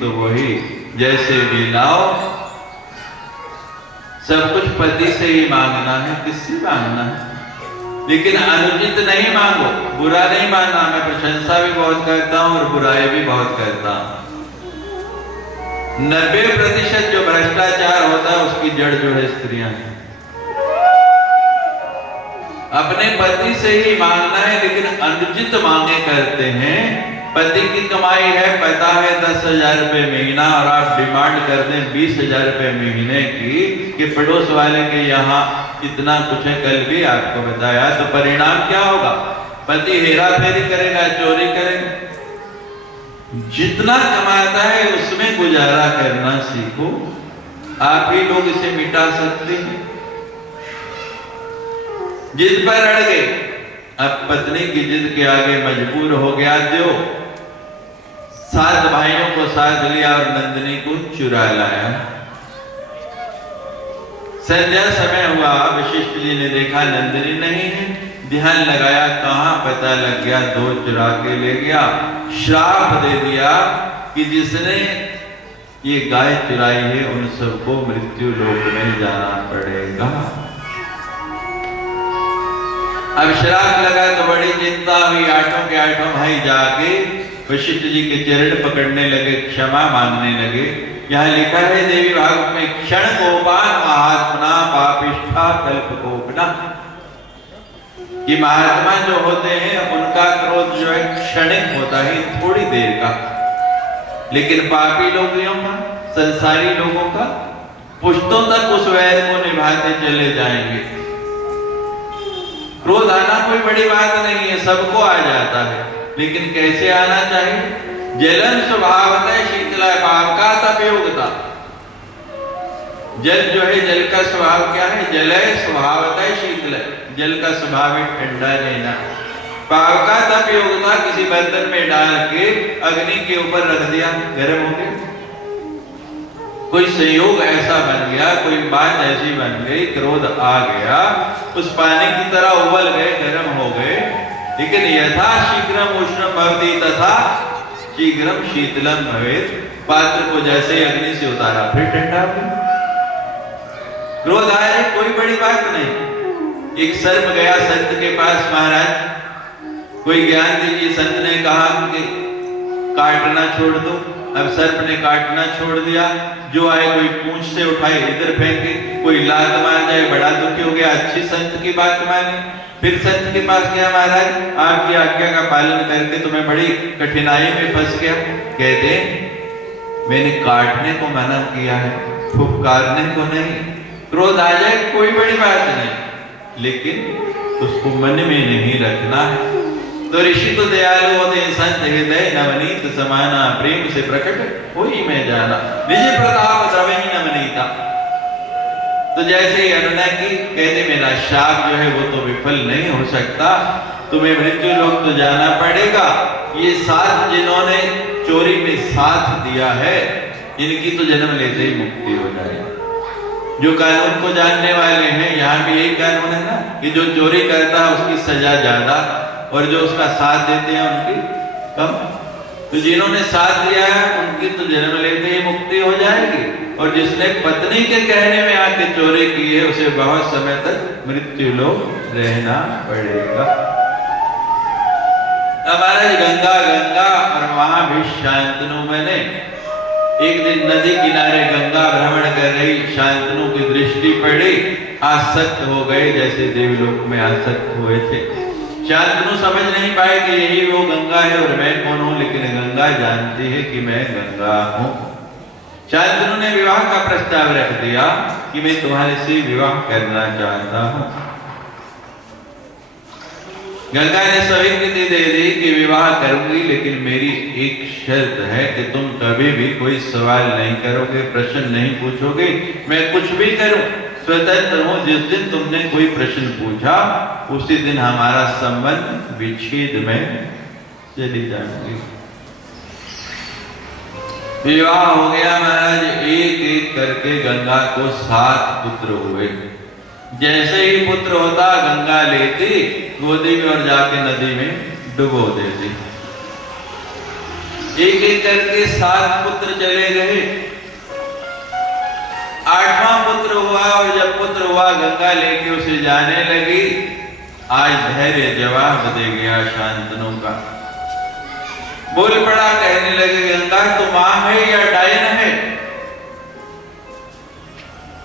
तो वही जैसे भी लाओ, सब कुछ पति से ही मांगना है, किससे मांगना है? लेकिन अनुचित नहीं मांगो, बुरा नहीं मानना। मैं प्रशंसा भी बहुत करता हूं और बुराई भी बहुत करता हूं। 90% जो भ्रष्टाचार होता है उसकी जड़ जो है स्त्रियां हैं। अपने पति से ही मांगना है, लेकिन अनुचित मांगे करते हैं। पति की कमाई है, पता है 10,000 रुपये महीना, और आप डिमांड कर दें 20,000 रुपये महीने की कि पड़ोस वाले के यहाँ इतना कुछ है, कल भी आपको बताया, तो परिणाम क्या होगा? पति हेरा फेरी करेगा, चोरी करेगा। जितना कमाता है उसमें गुजारा करना सीखो। आप ही लोग इसे मिटा सकते हैं। जिद पर अड़ गए, अब पत्नी की जिद के आगे मजबूर हो गया। जो 7 भाइयों को साथ लिया और नंदिनी को चुरा लाया। संध्या समय हुआ, वशिष्ठ जी ने देखा नंदिनी नहीं है, ध्यान लगाया, कहां पता लग गया, 2 चुरा के ले गया। श्राप दे दिया कि जिसने ये गाय चुराई है उन सबको मृत्यु लोक में जाना पड़ेगा। अब श्राप लगा तो बड़ी चिंता हुई। 8 के 8 भाई जाके वशिष्ठ जी के चरण पकड़ने लगे, क्षमा मांगने लगे। यहाँ लिखा है देवी भागवत में, क्षण कोपान महात्मा पापिष्ठा कल्प कोपना, कि महात्मा जो होते हैं उनका क्रोध जो है क्षणिक होता है, थोड़ी देर का, लेकिन पापी लोगों का, संसारी लोगों का पुश्तों तक उस वैर को निभाते चले जाएंगे। क्रोध आना कोई बड़ी बात नहीं है, सबको आ जाता है, लेकिन कैसे आना चाहिए? जलन स्वभावतः शीतला, पाप का तपयोगता। जल जो है, जल का स्वभाव क्या है? जलय स्वभावतः शीतल, जल का स्वभाव है ठंडा रहना। पाप का तपयोगता, किसी बर्तन में डाल के अग्नि के ऊपर रख दिया, गर्म हो गया। कोई संयोग ऐसा बन गया, कोई बात ऐसी बन गई, क्रोध आ गया, उस पानी की तरह उबल गए, गर्म हो गए। लेकिन यथा शीघ्रम उष्णम भवति तथा शीघ्रम शीतलम भवेत्, पात्र को जैसे अग्नि से उतारा फिर ठंडा हो गया। क्रोध आए कोई बड़ी बात नहीं। एक सर्प गया संत के पास, महाराज कोई ज्ञान दीजिए। संत ने कहा कि काटना छोड़ दो। अब सर्प ने काटना छोड़ दिया। जो आए कोई पूंछ से उठाए इधर फेंके, कोई लात मार जाए, बड़ा दुखी हो गया। अच्छी संत की बात मानी, फिर संत के पास गया, महाराज आपकी आज्ञा का पालन करके तो मैं बड़ी कठिनाई में फंस गया। कहते मैंने काटने को मना किया है, फुफकारने को नहीं। क्रोध आ जाए कोई बड़ी बात नहीं, लेकिन उसको मन में नहीं रखना है। तो ऋषि तो दयालु होते, संत हृदय नवनीत समाना, प्रेम से प्रकट होई में जाना, निज प्रताप द्रवही नवनीता। तो जैसे ही अनुनय की, कहते मेरा शाप जो है वो तो विफल नहीं हो सकता, तुम्हें मृत्यु लोक तो जाना पड़ेगा। ये 7 जिन्होंने चोरी में साथ दिया है, इनकी तो जन्म लेते ही मुक्ति हो जाएगी। जो कानून को जानने वाले हैं, यहाँ भी यही कानून है ना, कि जो चोरी करता है उसकी सजा ज्यादा और जो उसका साथ देते हैं उनकी कम। तो जिन्होंने साथ दिया है उनकी तो जन्म लेते ही मुक्ति हो जाएगी, और जिसने पत्नी के कहने में आके चोरी की है उसे बहुत समय तक मृत्यु लोक रहना पड़ेगा। हमारा गंगा गंगा और वहां भी शांतनु बने। एक दिन नदी किनारे गंगा भ्रमण कर रही, शांतनु की दृष्टि पड़ी, आसक्त हो गए जैसे देवलोक में आसक्त हुए थे। शांतनु समझ नहीं पाए कि यही वो गंगा है और मैं कौन हूं, लेकिन गंगा जानती है कि मैं गंगा हूं। शांतनु ने विवाह का प्रस्ताव रख दिया कि मैं तुम्हारे से विवाह करना चाहता हूं। गंगा ने स्वीकृति दे दी कि विवाह करूंगी, लेकिन मेरी एक शर्त है कि तुम कभी भी कोई सवाल नहीं करोगे, प्रश्न नहीं पूछोगे, मैं कुछ भी करूं स्वतंत्र हूं। जिस दिन तुमने कोई प्रश्न पूछा उसी दिन हमारा संबंध विच्छेद में चली जाएगी। विवाह हो गया महाराज। एक एक करके गंगा को 7 पुत्र हुए। जैसे ही पुत्र होता गंगा लेती गोदी में और जाके नदी में डुबो देती। एक एक करके 7 पुत्र चले गए। 8वां पुत्र हुआ और जब पुत्र हुआ गंगा लेके उसे जाने लगी। आज धैर्य जवाब दे गया शांतनु का। बोल पड़ा, कहने लगे गंगा तो मां है या डायन है?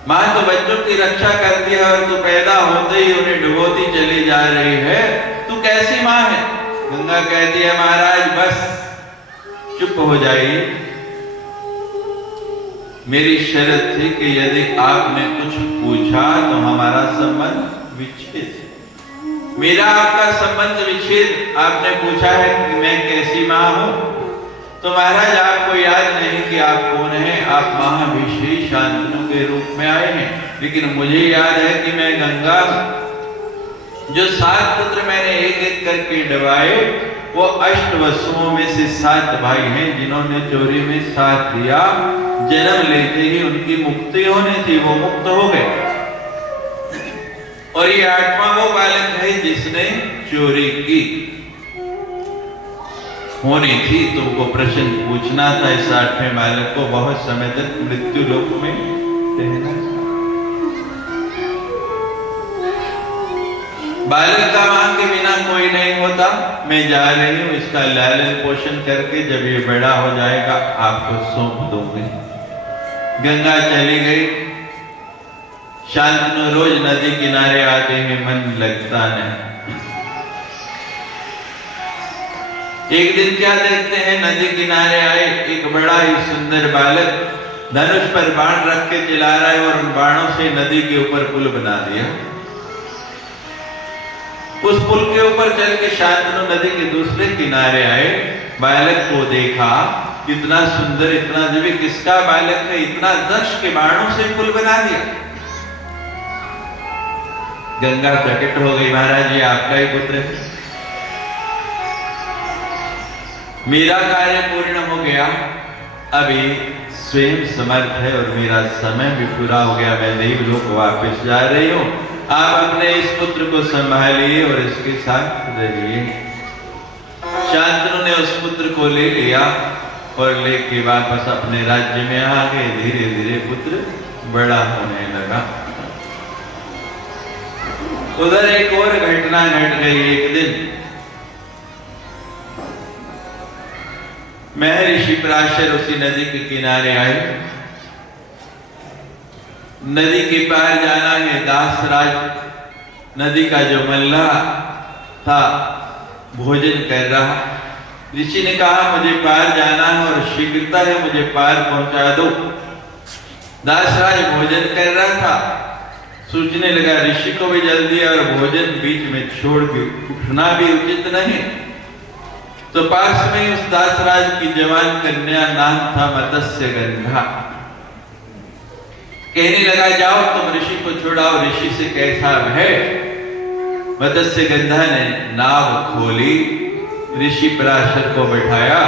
मां तो बच्चों की रक्षा करती है और तू पैदा होते ही उन्हें डुबोती चली जा रही है, तू कैसी मां है? गंगा कहती है महाराज बस चुप हो जाइए। मेरी शर्त थी कि यदि आपने कुछ पूछा तो हमारा संबंध विच्छेद। मेरा आपका संबंध विच्छेद। आपने पूछा है कि मैं कैसी मां हूं, तो महाराज आपको याद नहीं कि आप कौन हैं? आप महाभिषी शांतनु के रूप में आए हैं। लेकिन मुझे याद है कि मैं गंगा, जो 7 पुत्र मैंने एक एक करके डुबाए, वो 8 वसुओं में से 7 भाई हैं जिन्होंने चोरी में साथ दिया। जन्म लेते ही उनकी मुक्ति होनी थी, वो मुक्त हो गए। और ये 8वां वो बालक है जिसने चोरी की। होनी थी तुमको प्रश्न पूछना था इस 8वें बालक को बहुत समय तक मृत्यु लोक में रहना। बालक का मां के बिना कोई नहीं होता। मैं जा रही हूं, इसका लालन पोषण करके जब ये बड़ा हो जाएगा आपको सौंप दूंगी। गंगा चली गई। शांतनु रोज नदी किनारे आते हैं, मन लगता नहीं। एक दिन क्या देखते हैं, नदी किनारे आए एक बड़ा ही सुंदर बालक धनुष पर बाण रख के चला रहा है और उन बाणों से नदी के ऊपर पुल बना दिया। उस पुल के ऊपर चल के शांतनु नदी के दूसरे किनारे आए। बालक को देखा, इतना सुंदर, इतना दिव्य, किसका बालक है? इतना दक्ष के बाणों से पुल बना दिया। गंगा प्रकट हो गई, महाराज ये आपका ही पुत्र है। मेरा कार्य पूर्ण हो गया, अभी स्वयं समर्थ है और मेरा समय भी पूरा हो गया। मैं देवलोक वापस जा रही हूं। आप अपने इस पुत्र को संभालिए और इसके साथ रहिए। शांतनु ने उस पुत्र को ले लिया और लेके वापस अपने राज्य में आ गए। धीरे धीरे पुत्र बड़ा होने लगा। उधर एक और घटना घट गई। एक दिन महर्षि पराशर उसी नदी के किनारे आए। नदी के पार जाना है। दासराज नदी का जो मल्लाह था भोजन कर रहा। ऋषि ने कहा मुझे पार जाना है और शीघ्रता है, मुझे पार पहुंचा दो। दासराज भोजन कर रहा था, सोचने लगा ऋषि को भी जल्दी है और भोजन बीच में छोड़ के उठना भी उचित नहीं। तो पास में उस दासराज की जवान कन्या, नाम था मत्स्य गंधा। कहने लगा जाओ तुम ऋषि को छुड़ाओ, ऋषि से कैसा है। मत्स्य गंधा ने नाव खोली, ऋषि पराशर को बैठाया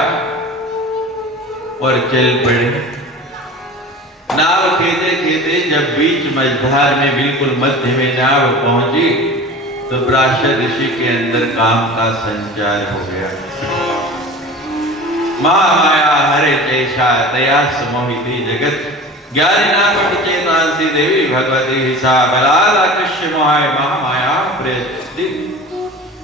और चल पड़े। नाव खेते खेते जब बीच मझधार में बिल्कुल मध्य में नाव पहुंची तो पराशर ऋषि के अंदर काम का संचार हो गया। माया हरे चेषा तया समोहिती जगत ज्ञानिना चेतांसी देवी भगवती हिसा बलाला कृष्ण मोहाय महामाया प्रयति।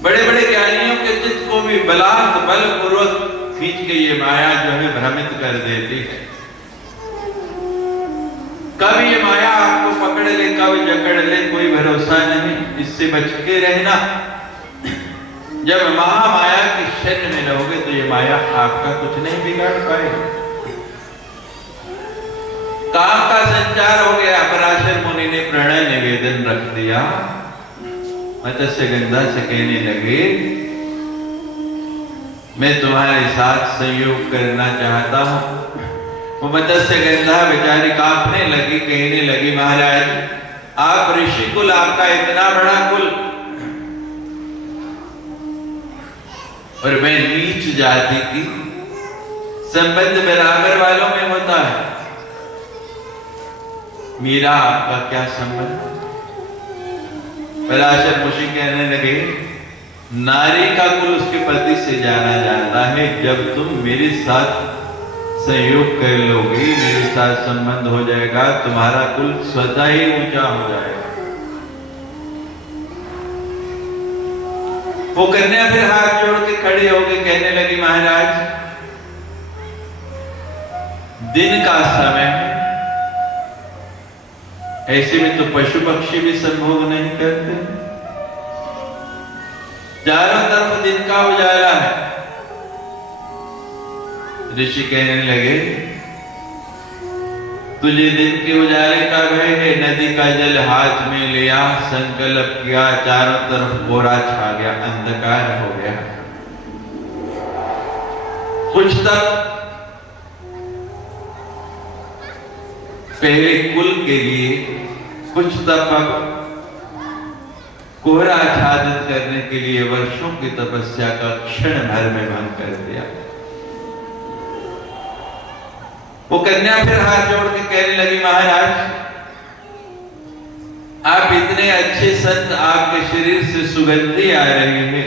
बड़े बड़े ज्ञानियों के चित्त को भी बलात् बल पूर्वक खींच के ये माया जो है भ्रमित कर देती है। कब ये माया आपको पकड़ ले, कब जकड़ ले, कोई भरोसा नहीं। इससे बच के रहना। जब महामाया की शरण में रहोगे तो ये माया आपका कुछ नहीं बिगाड़ पाएगी। काम का संचार हो गया। पराशर मुनि ने प्रणय निवेदन रख दिया। मत्स्य गंधा से कहने लगे मैं तुम्हारे साथ संयोग करना चाहता हूं। वो मत्स्य गंधा बेचारी कांपने लगी, कहने लगी महाराज आप ऋषि कुल, आपका इतना बड़ा कुल, और मैं नीच जाति की। संबंध बराबर वालों में होता है, मेरा आपका क्या संबंध। पराशर ऋषि कहने लगे नारी का कुल उसके पति से जाना जाता है। जब तुम मेरे साथ संयोग कर लोगी, मेरे साथ संबंध हो जाएगा, तुम्हारा कुल स्वतः ही ऊंचा हो जाएगा। वो कन्या फिर हाथ जोड़ के खड़ी होके कहने लगी, महाराज दिन का समय है, ऐसे में तो पशु पक्षी भी संभोग नहीं करते, चारों तरफ दिन का उजाला है। ऋषि कहने लगे, तुझे दिन के उजाले का भय है। नदी का जल हाथ में लिया, संकल्प किया, चारों तरफ कोहरा छा गया, अंधकार हो गया। कुछ तक पहले कुल के लिए, कुछ तक कोहरा आच्छादित करने के लिए वर्षों की तपस्या का क्षण भर में भंग कर दिया। वो कन्या फिर हाथ जोड़ के कहने लगी, महाराज आप इतने अच्छे संत, आपके शरीर से सुगंधी आ रही है,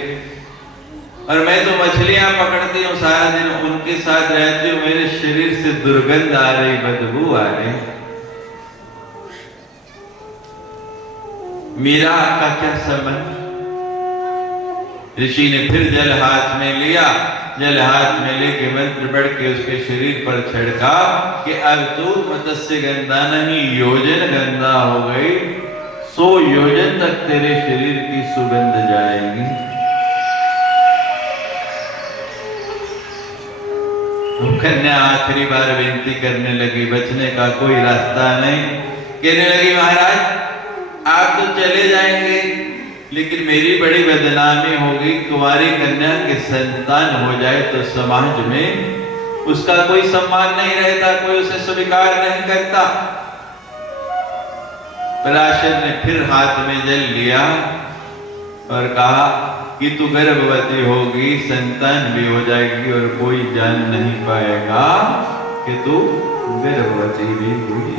और मैं तो मछलियां पकड़ती हूँ सारा दिन, उनके साथ रहती हूँ, मेरे शरीर से दुर्गंध आ रही, बदबू आ रही, मेरा आपका क्या संबंध? ऋषि ने फिर जल हाथ में लिया, जल हाथ में लेके मंत्र पढ़ के उसके शरीर पर छिड़का कि अब तू मत्स्य गंधा नहीं, योजन गंधा हो गई, 100 योजन तक तेरे शरीर की सुगंध जाएगी। कन्या आखिरी बार विनती करने लगी, बचने का कोई रास्ता नहीं। कहने लगी, महाराज आप तो चले जाएंगे, लेकिन मेरी बड़ी बदनामी होगी। कुंवारी कन्या के संतान हो जाए तो समाज में उसका कोई सम्मान नहीं रहता, कोई उसे स्वीकार नहीं करता। पराशर ने फिर हाथ में जल लिया और कहा कि तू गर्भवती होगी, संतान भी हो जाएगी, और कोई जान नहीं पाएगा कि तू गर्भवती भी हुई।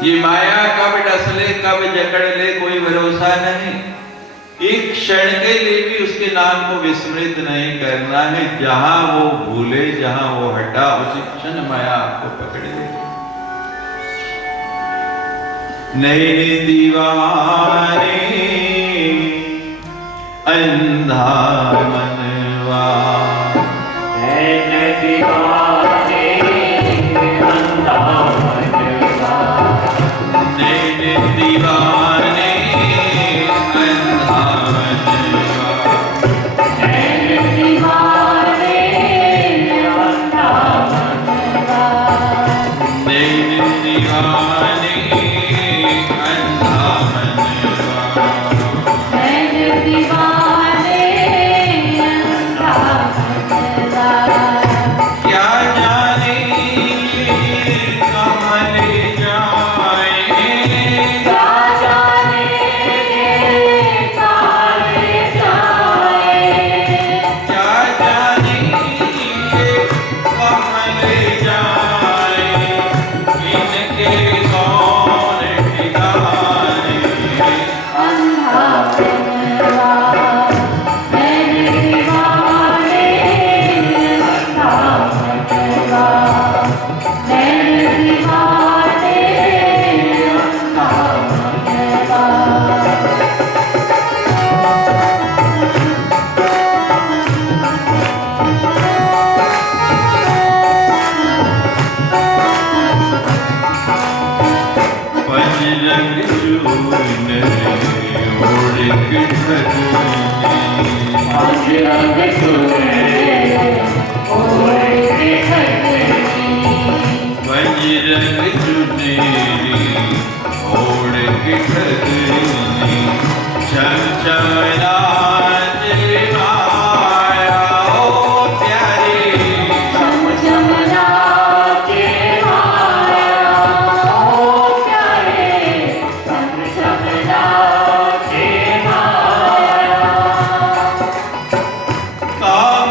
ये माया कब डसले, कब जकड़ ले, कोई भरोसा नहीं। एक क्षण के लिए भी उसके नाम को विस्मृत नहीं करना है। जहां वो भूले, जहां वो हटा, उसी क्षण माया आपको पकड़ ले। नैन दीवाने अंधा मनवा, नैन दीवाने अंधा मनवा, नैन दीवाने अंधा मनवा, नैन दीवाने अंधा मनवा, नैन दीवाने अंधा मनवा, नैन दीवाने अंधा मनवा। क्या जाने कहाँ ले जाए, क्या जाने कहाँ ले जाए, क्या जाने कहाँ ले जाए, इनके कौन ठिकाने। अंधा मनवा, नैन दीवाने अंधा मनवा, नैन दीवाने अंधा मनवा। पंजरंग चून ओढ़ के पंजरंग चूने ओढ़ के खटनी, पंजरंग चुनेरी ओढ़ के ठगनी, छम छम नाच माया ओ प्यारी, चम चम नाचे माया ओ प्यारे, चम चम नाचे माया। काम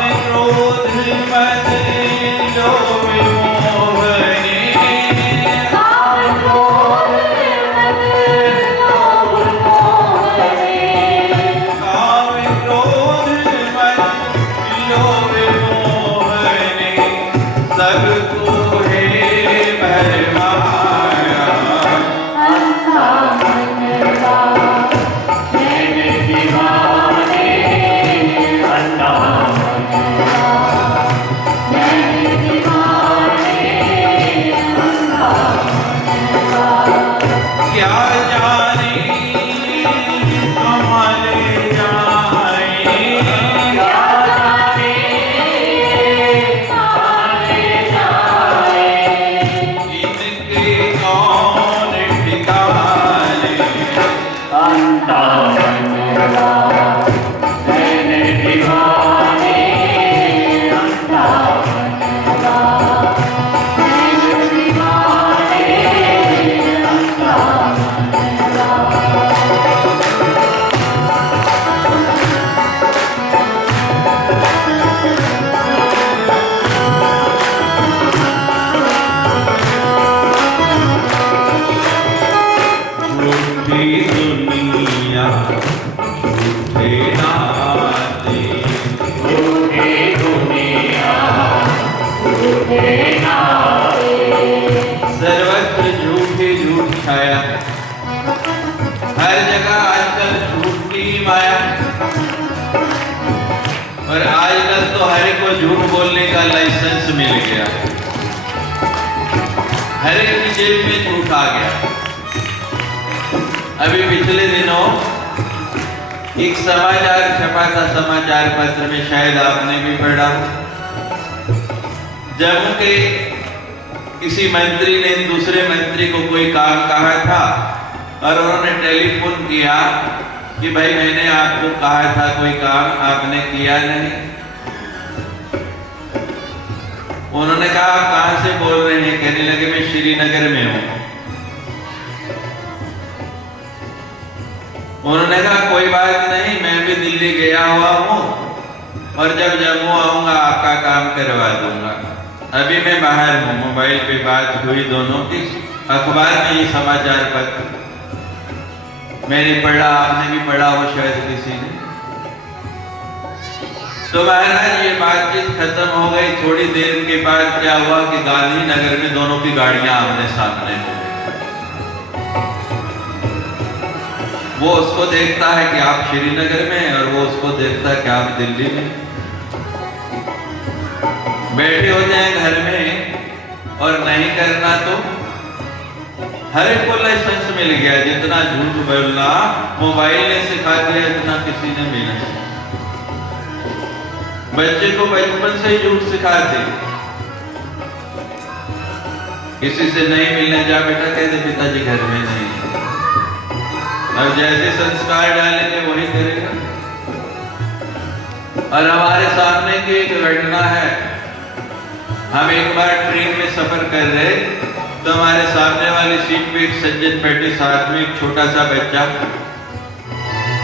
को झूठ बोलने का लाइसेंस मिल गया, हर एक की जेब में झूठ आ गया। अभी पिछले दिनों एक समाचार छपा था समाचार पत्र में, शायद आपने भी पढ़ा। जम्मू के किसी मंत्री ने दूसरे मंत्री को कोई काम कहा था और उन्होंने टेलीफोन किया कि भाई मैंने आपको कहा था कोई काम, आपने किया नहीं। उन्होंने कहा आप कहां से बोल रहे हैं? कहने लगे मैं श्रीनगर में हूं। उन्होंने कहा कोई बात नहीं, मैं भी दिल्ली गया हुआ हूं और जब जम्मू आऊंगा आपका काम करवा दूंगा। अभी मैं बाहर हूं। मोबाइल पे बात हुई दोनों की। अखबार में ये समाचार पत्र मैंने पढ़ा, आपने भी पढ़ा हो शायद किसी ने। तो महाराज ये बातचीत खत्म हो गई। थोड़ी देर के बाद क्या हुआ कि गांधीनगर में दोनों की गाड़ियां आमने सामने हो गई। वो उसको देखता है कि आप श्रीनगर में और वो उसको देखता है कि आप दिल्ली में। बैठे होते हैं घर में और नहीं करना तो हर एक को लाइसेंस मिल गया। जितना झूठ बोलना मोबाइल ने सिखा दिया, इतना किसी ने भी नहीं। बच्चे को बचपन से ही झूठ सिखाते। किसी से नहीं मिलने जा बेटा, कहते पिताजी घर में नहीं। अब जैसे संस्कार डालेंगे वही करेगा। और हमारे सामने की एक घटना है। हम एक बार ट्रेन में सफर कर रहे तो हमारे सामने वाली सीट पे एक सज्जन बैठे, साथ में एक छोटा सा बच्चा।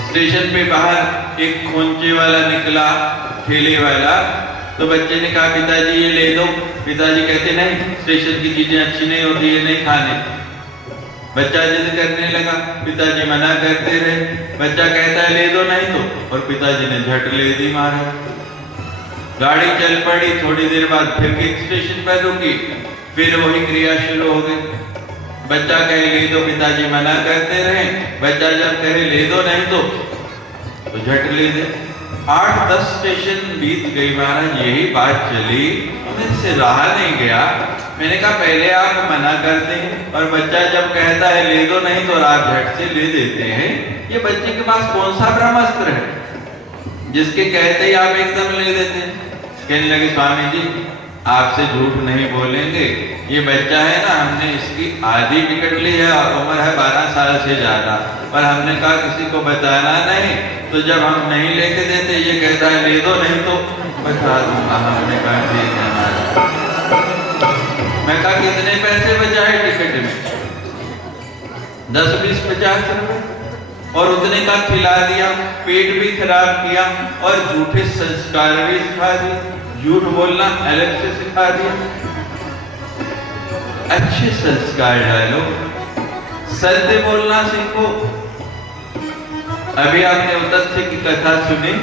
स्टेशन पे बाहर एक खोंचे वाला निकला, ठेले वाला। तो बच्चे ने कहा पिताजी ये ले दो। पिताजी कहते नहीं, स्टेशन की चीजें अच्छी नहीं होती, ये नहीं खाने। बच्चा जिद करने लगा, पिताजी मना करते रहे। बच्चा कहता है ले दो नहीं तो, और पिताजी ने झट ले दी मारा। गाड़ी चल पड़ी। थोड़ी देर बाद फिर एक स्टेशन पर रुकी, फिर वही क्रिया शुरू हो गई। बच्चा कहे ले दो, पिताजी मना करते रहे। बच्चा जब कहे ले दो नहीं तो झट ले दे। 8-10 स्टेशन बीत गई महाराज, यही बात चली। मुझसे रहा नहीं गया। मैंने कहा पहले आप मना करते हैं और बच्चा जब कहता है ले दो नहीं तो आप झट से ले देते हैं। ये बच्चे के पास कौन सा ब्रह्मास्त्र है जिसके कहते ही आप एकदम ले देते हैं? कहने लगे स्वामी जी आपसे झूठ नहीं बोलेंगे। ये बच्चा है ना, हमने इसकी आधी टिकट ली है और उम्र है 12 साल से ज्यादा, पर हमने कहा किसी को बताना नहीं। तो जब हम नहीं लेके देते ये कहता है ले दो नहीं तो बता दूंगा। हमने कहा ठीक है महाराज। मैं कहा कितने पैसे बचाए टिकट में? 10, 20, 50 रुपए। और उतने का खिला दिया, पेट भी खराब किया और झूठे संस्कार भी सिखा दिए। झूठ बोलना अलग से सिखा दिया। अच्छे संस्कार डालो, सत्य बोलना सीखो। अभी आपने तथ्य की कथा सुनी।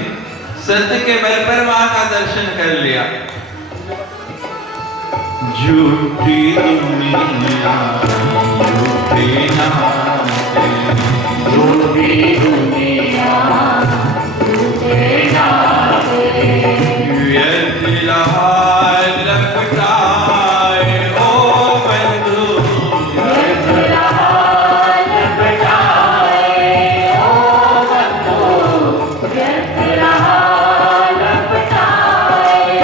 सत्य के बल पर मां का दर्शन कर लिया। झूठी दुनिया झूठे नाते, झूठी दुनिया झूठे नाते, व्यर्थ लहार लपटाए ओ बंधु, व्यर्थ लहार लपटाए ओ बंधु, व्यर्थ लहार लपटाए।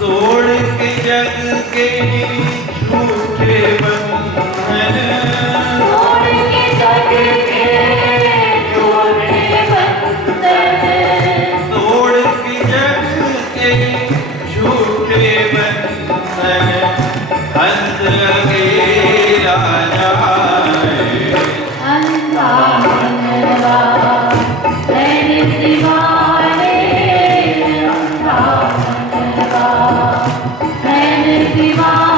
तोड़ के जग के झूठे बंधन, तोड़ के जग के झूठे बंधन, तोड़ के जग के झूठे बंधन, हंस लगे राजा अंधा मनवा मैंने दीवाने, अंधा मनवा मैंने दीवाने।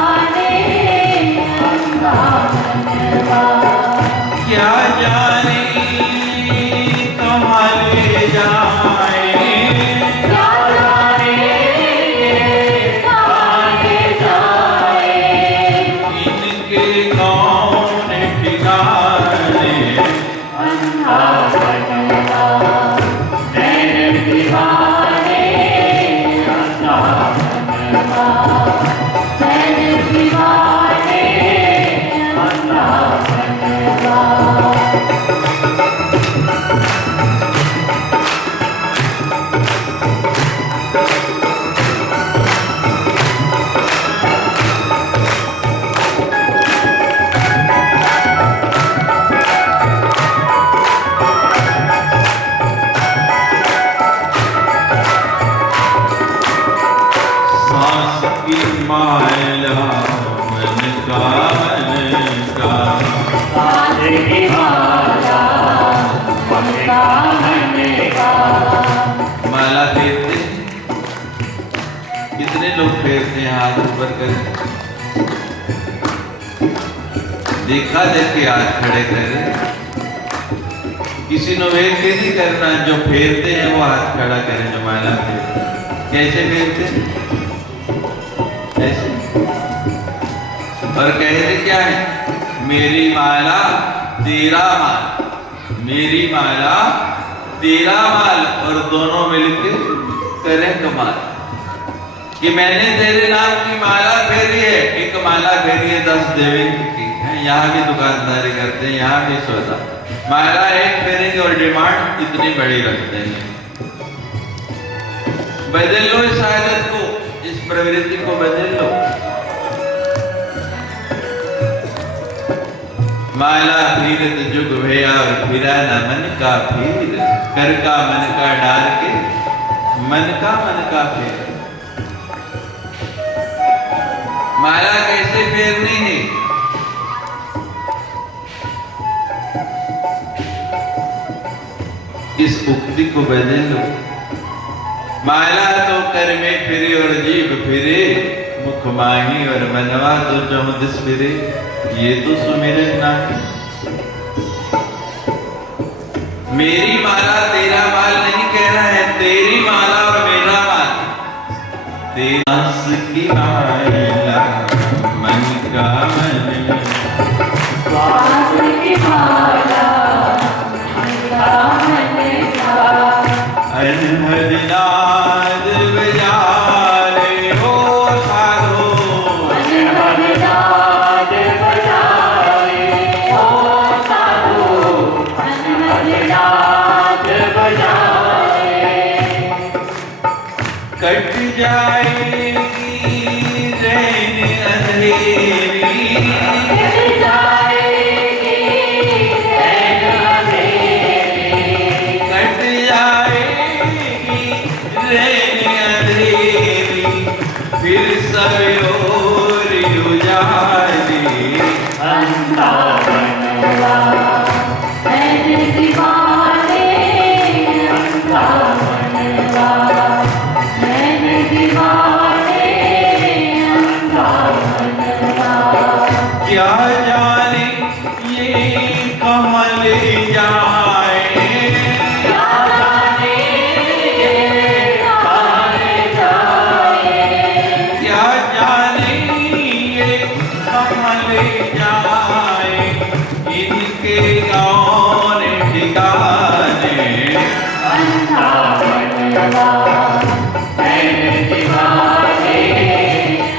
सांस की माला मन का सांस की माला मन का माला फेरते कितने लोग फेरते हैं? हाथ ऊपर कर देखा देखे हाथ खड़े कर। किसी ने वेख के नहीं करना, जो फेरते हैं वो हाथ खड़ा करें। जो माला फेरते कैसे फेरते? ऐसे। और कहते क्या है? मेरी माला तेरा माल, मेरी माला तेरा माल, और दोनों मिलके करें कमाल। कि मैंने तेरे नाम की माला फेरी है। एक माला फेरी है 10 देवी की है। यहाँ भी दुकानदारी करते हैं, यहाँ भी सौदा। माला एक फेरेंगे और डिमांड इतनी बड़ी रखते हैं। बदल लो इस आदत को, इस प्रवृत्ति को बदल लो। माला फिरत जुग भया और फिरा न मन का फिर, कर का मन का डाल के मन का फेर। माला कैसे फेरनी है? इस उक्ति को बदल लो। माला तो कर में फिरे और जीभ फिरे, मुख माही और मनवा तो चौदिस फिरे, ये तो सुमिरन नाही। मेरी माला तेरा माल नहीं कहना है, तेरी माला और मेरा माल। तेरा की माला मन का मन, सांस की माला मन का अनहद नाद बजारे हो साधो, अनहद नाद बजाए ओ साधो, अनहद नाद बजाए। कट जाएगी रैन अंधेरी, कट जाएगी रैन अंधेरी, कट जाएगी रैन अंधेरी, फिर सब और उजाली। अंधा बनवा मैंने दीवाने, अंधा बनवा मैंने दीवाने, अंधा बनवा। क्या जाने ये कमल जाए, क्या जाने कहाँ जाए, क्या जाने ये कमल जाए, इनके कौन ठिकाने। अंधा बनवा मैंने दीवाने,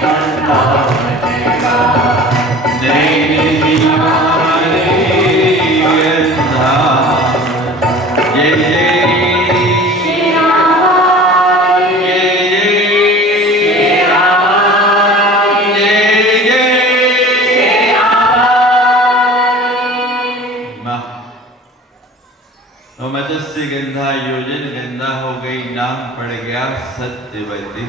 अंधा बनवा नैन दीवाने अंधा। जय जय श्री राम, जय श्री राम, जय जय। श्री राम। मत्स्य गंधा योजन गंधा हो गई, नाम पड़ गया सत्यवती।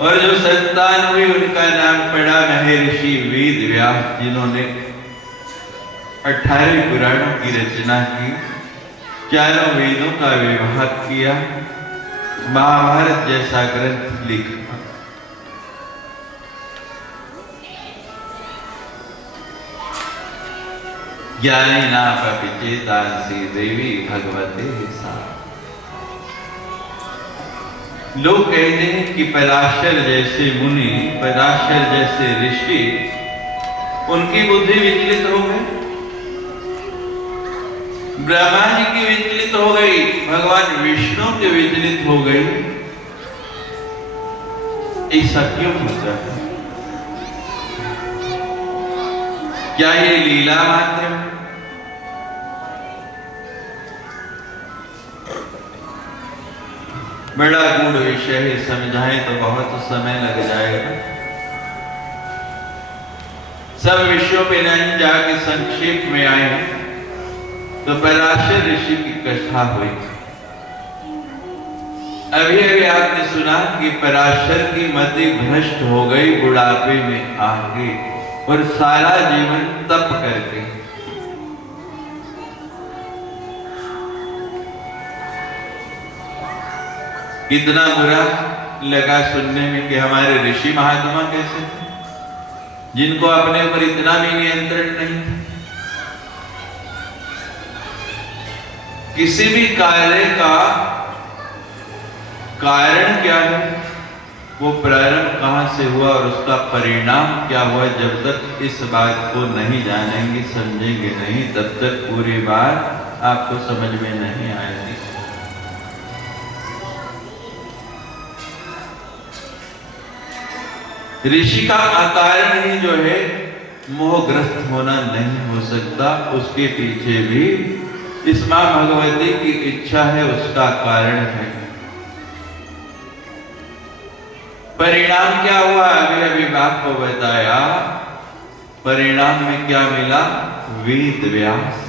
और जो संतान हुई उनका नाम पड़ा महर्षि वेद व्यास, जिन्होंने 18 पुराणों की रचना की, चारों वेदों का विभाग किया, महाभारत जैसा ग्रंथ लिखा। ज्ञानी नापि चेतांसी देवी भगवते सा। लोग कहते हैं कि पराशर जैसे मुनि, पराशर जैसे ऋषि, उनकी बुद्धि विचलित हो गई। ब्रह्मा जी की विचलित हो गई, भगवान विष्णु की विचलित हो गई। ऐसा क्यों होता है? क्या ये लीला मात्र है? बड़ा गूढ़ विषय है, समझाएं तो बहुत समय लग जाएगा। सब विषयों पे नहीं जाके संक्षेप में आए तो पराशर ऋषि की कथा हुई। अभी अभी आपने सुना कि पराशर की मति भ्रष्ट हो गई बुढ़ापे में आके, और सारा जीवन तप करके। कितना बुरा लगा सुनने में कि हमारे ऋषि महात्मा कैसे थे, जिनको अपने ऊपर इतना भी नियंत्रण नहीं था। किसी भी कार्य का कारण क्या है, वो प्रारंभ कहां से हुआ और उसका परिणाम क्या हुआ, जब तक इस बात को नहीं जानेंगे, समझेंगे नहीं, तब तक पूरी बात आपको समझ में नहीं आएगी। ऋषि का अकारण ही जो है मोहग्रस्त होना नहीं हो सकता, उसके पीछे भी इस मां भगवती की इच्छा है, उसका कारण है। परिणाम क्या हुआ, अभी अभी आपको बताया। परिणाम में क्या मिला, वेद व्यास।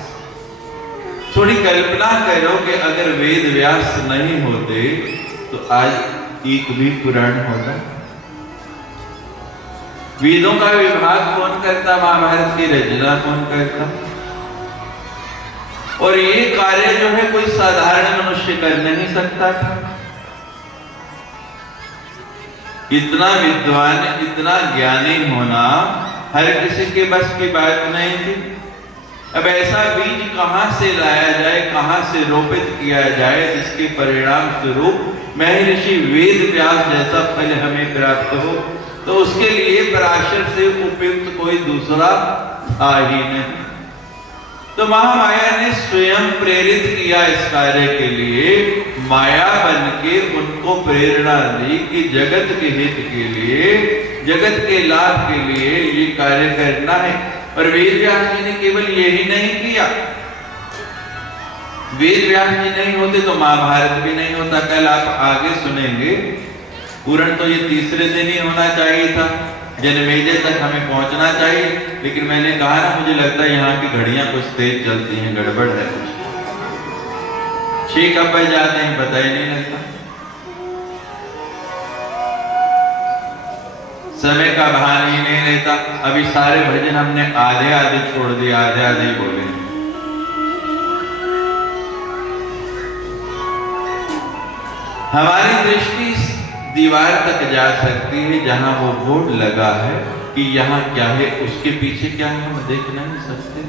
थोड़ी कल्पना करो कि अगर वेद व्यास नहीं होते तो आज एक भी पुराण होता। वेदों का विभाग कौन करता, महाभारत की रचना कौन करता। और ये कार्य जो है कोई साधारण मनुष्य कर नहीं सकता था। इतना विद्वान, इतना ज्ञानी होना हर किसी के बस की बात नहीं थी। अब ऐसा बीज कहां से लाया जाए, कहां से रोपित किया जाए, जिसके परिणाम स्वरूप महर्षि वेद व्यास जैसा फल हमें प्राप्त हो, तो उसके लिए पराशर से उपयुक्त कोई दूसरा था ही नहीं। तो महामाया ने स्वयं प्रेरित किया इस कार्य के लिए। माया बन के उनको प्रेरणा दी कि जगत के हित के लिए, जगत के लाभ के लिए ये कार्य करना है। और वेद व्यास जी ने केवल यही नहीं किया। वेद व्यास जी नहीं होते तो महाभारत भी नहीं होता। कल आप आगे सुनेंगे, पूर्ण तो ये तीसरे दिन ही होना चाहिए था, जनमेजय तक हमें पहुंचना चाहिए, लेकिन मैंने कहा ना, मुझे लगता है यहाँ की घड़ियां कुछ तेज चलती हैं, गड़बड़ है कुछ। 6 कब बज जाते हैं पता ही नहीं लगता। समय का भान ही नहीं रहता। अभी सारे भजन हमने आधे आधे छोड़ दिए, आधे आधे ही बोले। हमारी दृष्टि दीवार तक जा सकती है, जहां वो बोर्ड लगा है कि यहाँ क्या है, उसके पीछे क्या है हम देख नहीं सकते।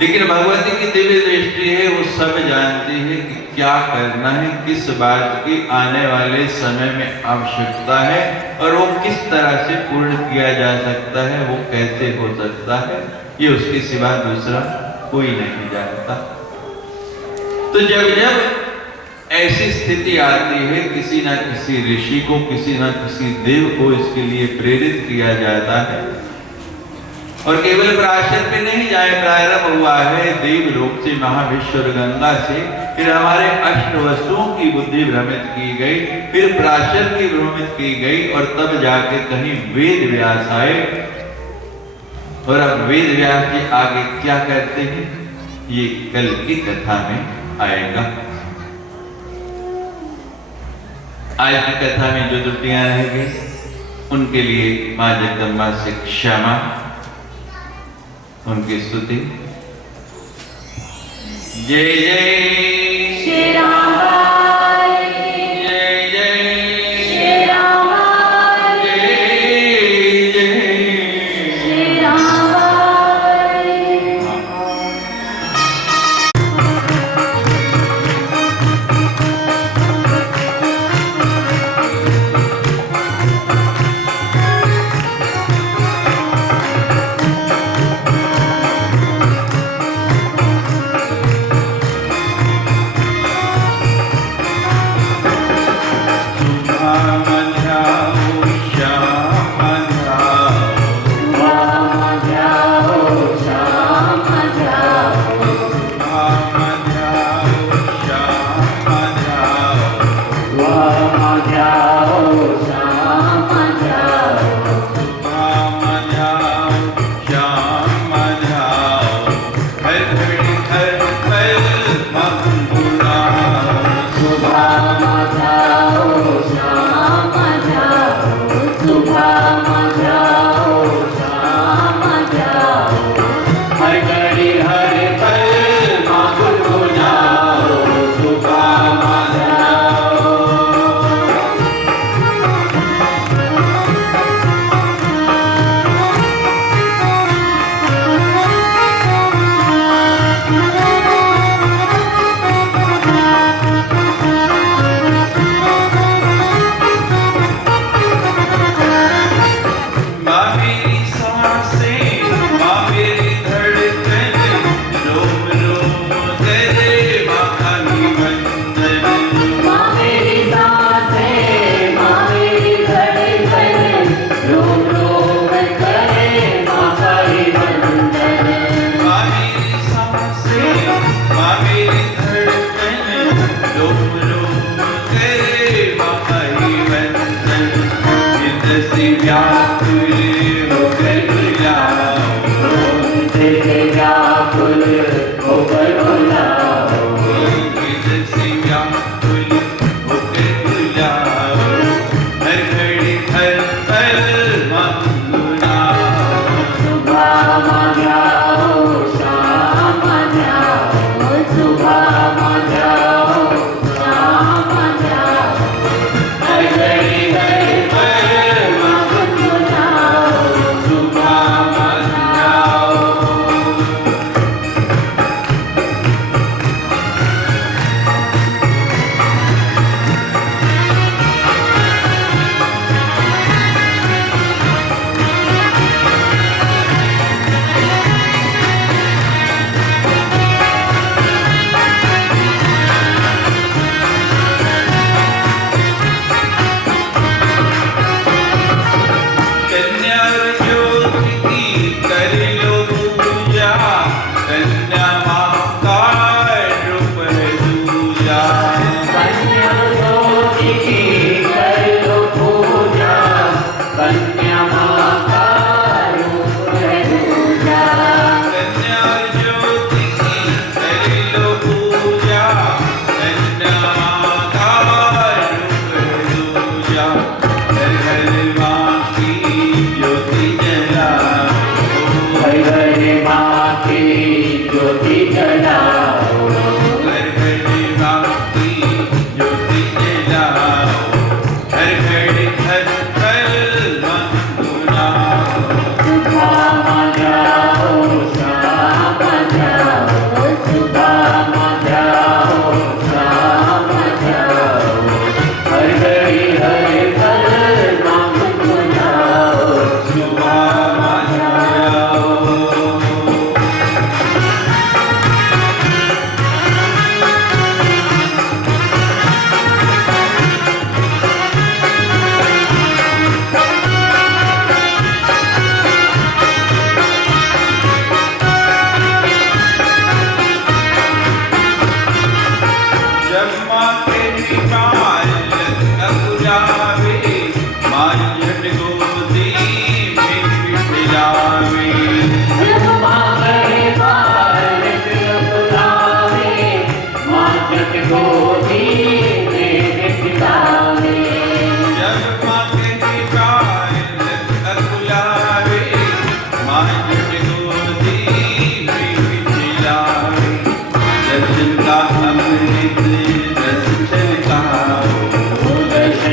लेकिन भगवती की दिव्य दृष्टि है, वो सब जानती है कि क्या करना है, किस बात की आने वाले समय में आवश्यकता है, और वो किस तरह से पूर्ण किया जा सकता है, वो कैसे हो सकता है, ये उसके सिवा दूसरा कोई नहीं जानता। तो जब जब ऐसी स्थिति आती है, किसी ना किसी ऋषि को, किसी ना किसी देव को इसके लिए प्रेरित किया जाता है। और केवल पराशर पे नहीं जाए, प्रारंभ हुआ है देवलोक से, महाविश्वर गंगा से, फिर हमारे अष्ट वसुओं की बुद्धि भ्रमित की गई, फिर पराशर की भ्रमित की गई, और तब जाके कहीं वेद व्यास आए। और अब वेद व्यास जी आगे क्या करते हैं, ये कल की कथा में आएगा। आज की कथा में जो त्रुटियां रह गई, उनके लिए मां जगदम्बा से क्षमा, उनकी स्तुति। जय जय श्री राम, जय जय श्री राम, जय जय श्री राम।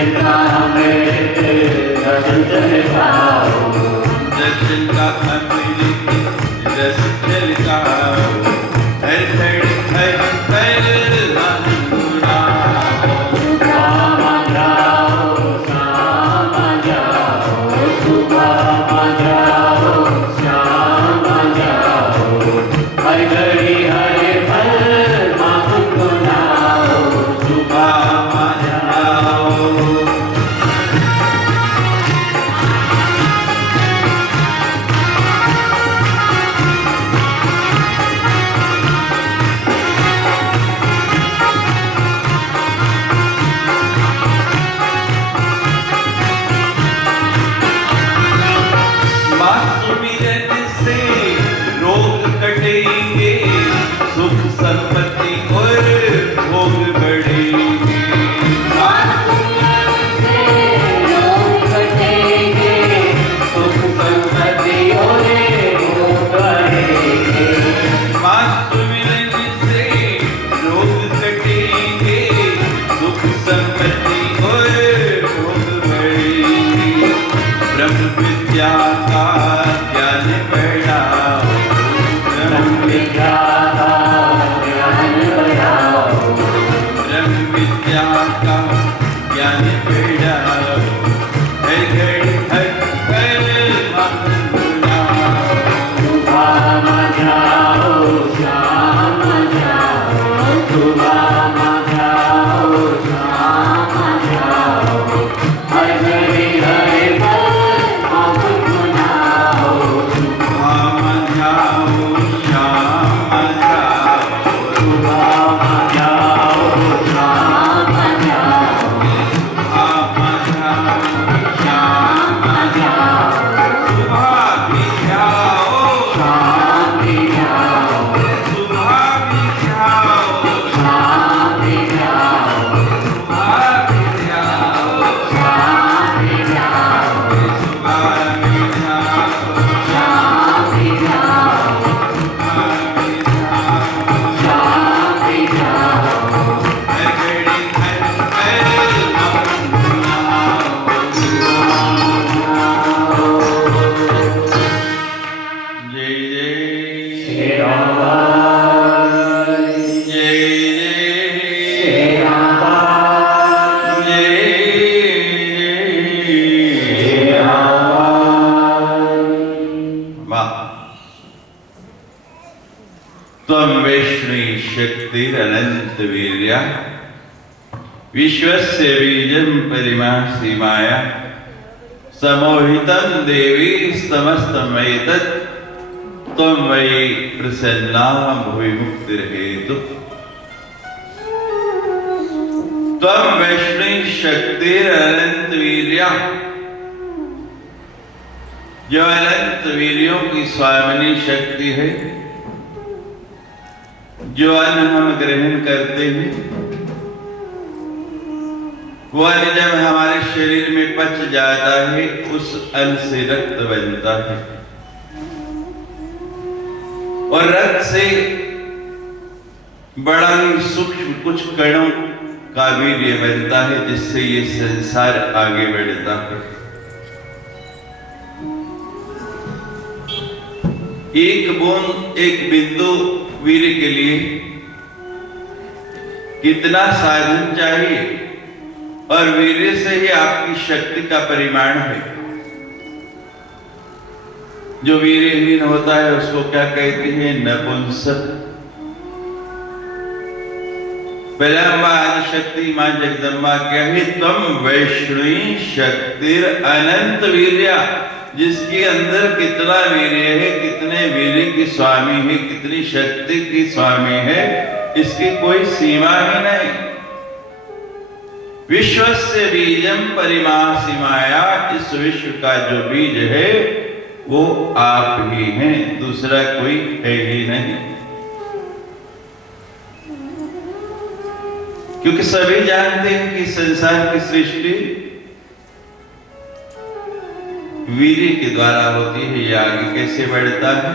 Dharma विद्या का ज्ञान बेड़ा हर घड़ी हर पल मंगला। सुबह जाओ शाम जाओ, सुबह जाओ शाम जाओ, हर घड़ी हर पल हम गुनाहो। सुबह जाओ शाम जाओ, सुबह जाओ शाम जाओ, सुबह जाओ शाम जाओ सुबह भी जाओ शाम भी जाओ, सुबह भी जाओ शाम भी जाओ, सुबह भी जाओ शाम भी जाओ, सुबह भी जाओ शाम भी जाओ, शाम भी जाओ। हर घड़ी हर पल जय जय जय जय त्वं वैष्णी शक्तिरनंत वीर्या विश्वस्य बीजं परिमासी माया समोहितं देवी समस्तमैतत् त्वं वै प्रसन्ना भुवि मुक्तिर्हेतु। त्वं वैष्णी शक्तिरनंत वीर्या, जो अनंत वीर्यों की स्वामिनी शक्ति है, जो अन्न हम ग्रहण करते हैं वो अन्न जब हमारे शरीर में पच जाता है उस अन्न से रक्त बनता है और रक्त से बड़ा ही सूक्ष्म कुछ कणों का वीर्य बनता है जिससे ये संसार आगे बढ़ता है। एक बूंद एक बिंदु वीर्य के लिए कितना साधन चाहिए और वीर्य से ही आपकी शक्ति का परिमाण है। जो वीर्यहीन होता है उसको क्या कहते हैं? नपुंसक। पहला आदिशक्ति मां जगदम्बा क्या है? त्वं वैष्णी शक्तिर अनंत वीर्या, जिसके अंदर कितना वीर्य है, कितने वीर्य की स्वामी है, कितनी शक्ति की स्वामी है, इसकी कोई सीमा ही नहीं। विश्वस्य बीजं परिमासी माया, इस विश्व का जो बीज है वो आप ही हैं, दूसरा कोई है ही नहीं। क्योंकि सभी जानते हैं कि संसार की सृष्टि वीर्य के द्वारा होती है। ये आगे कैसे बढ़ता है?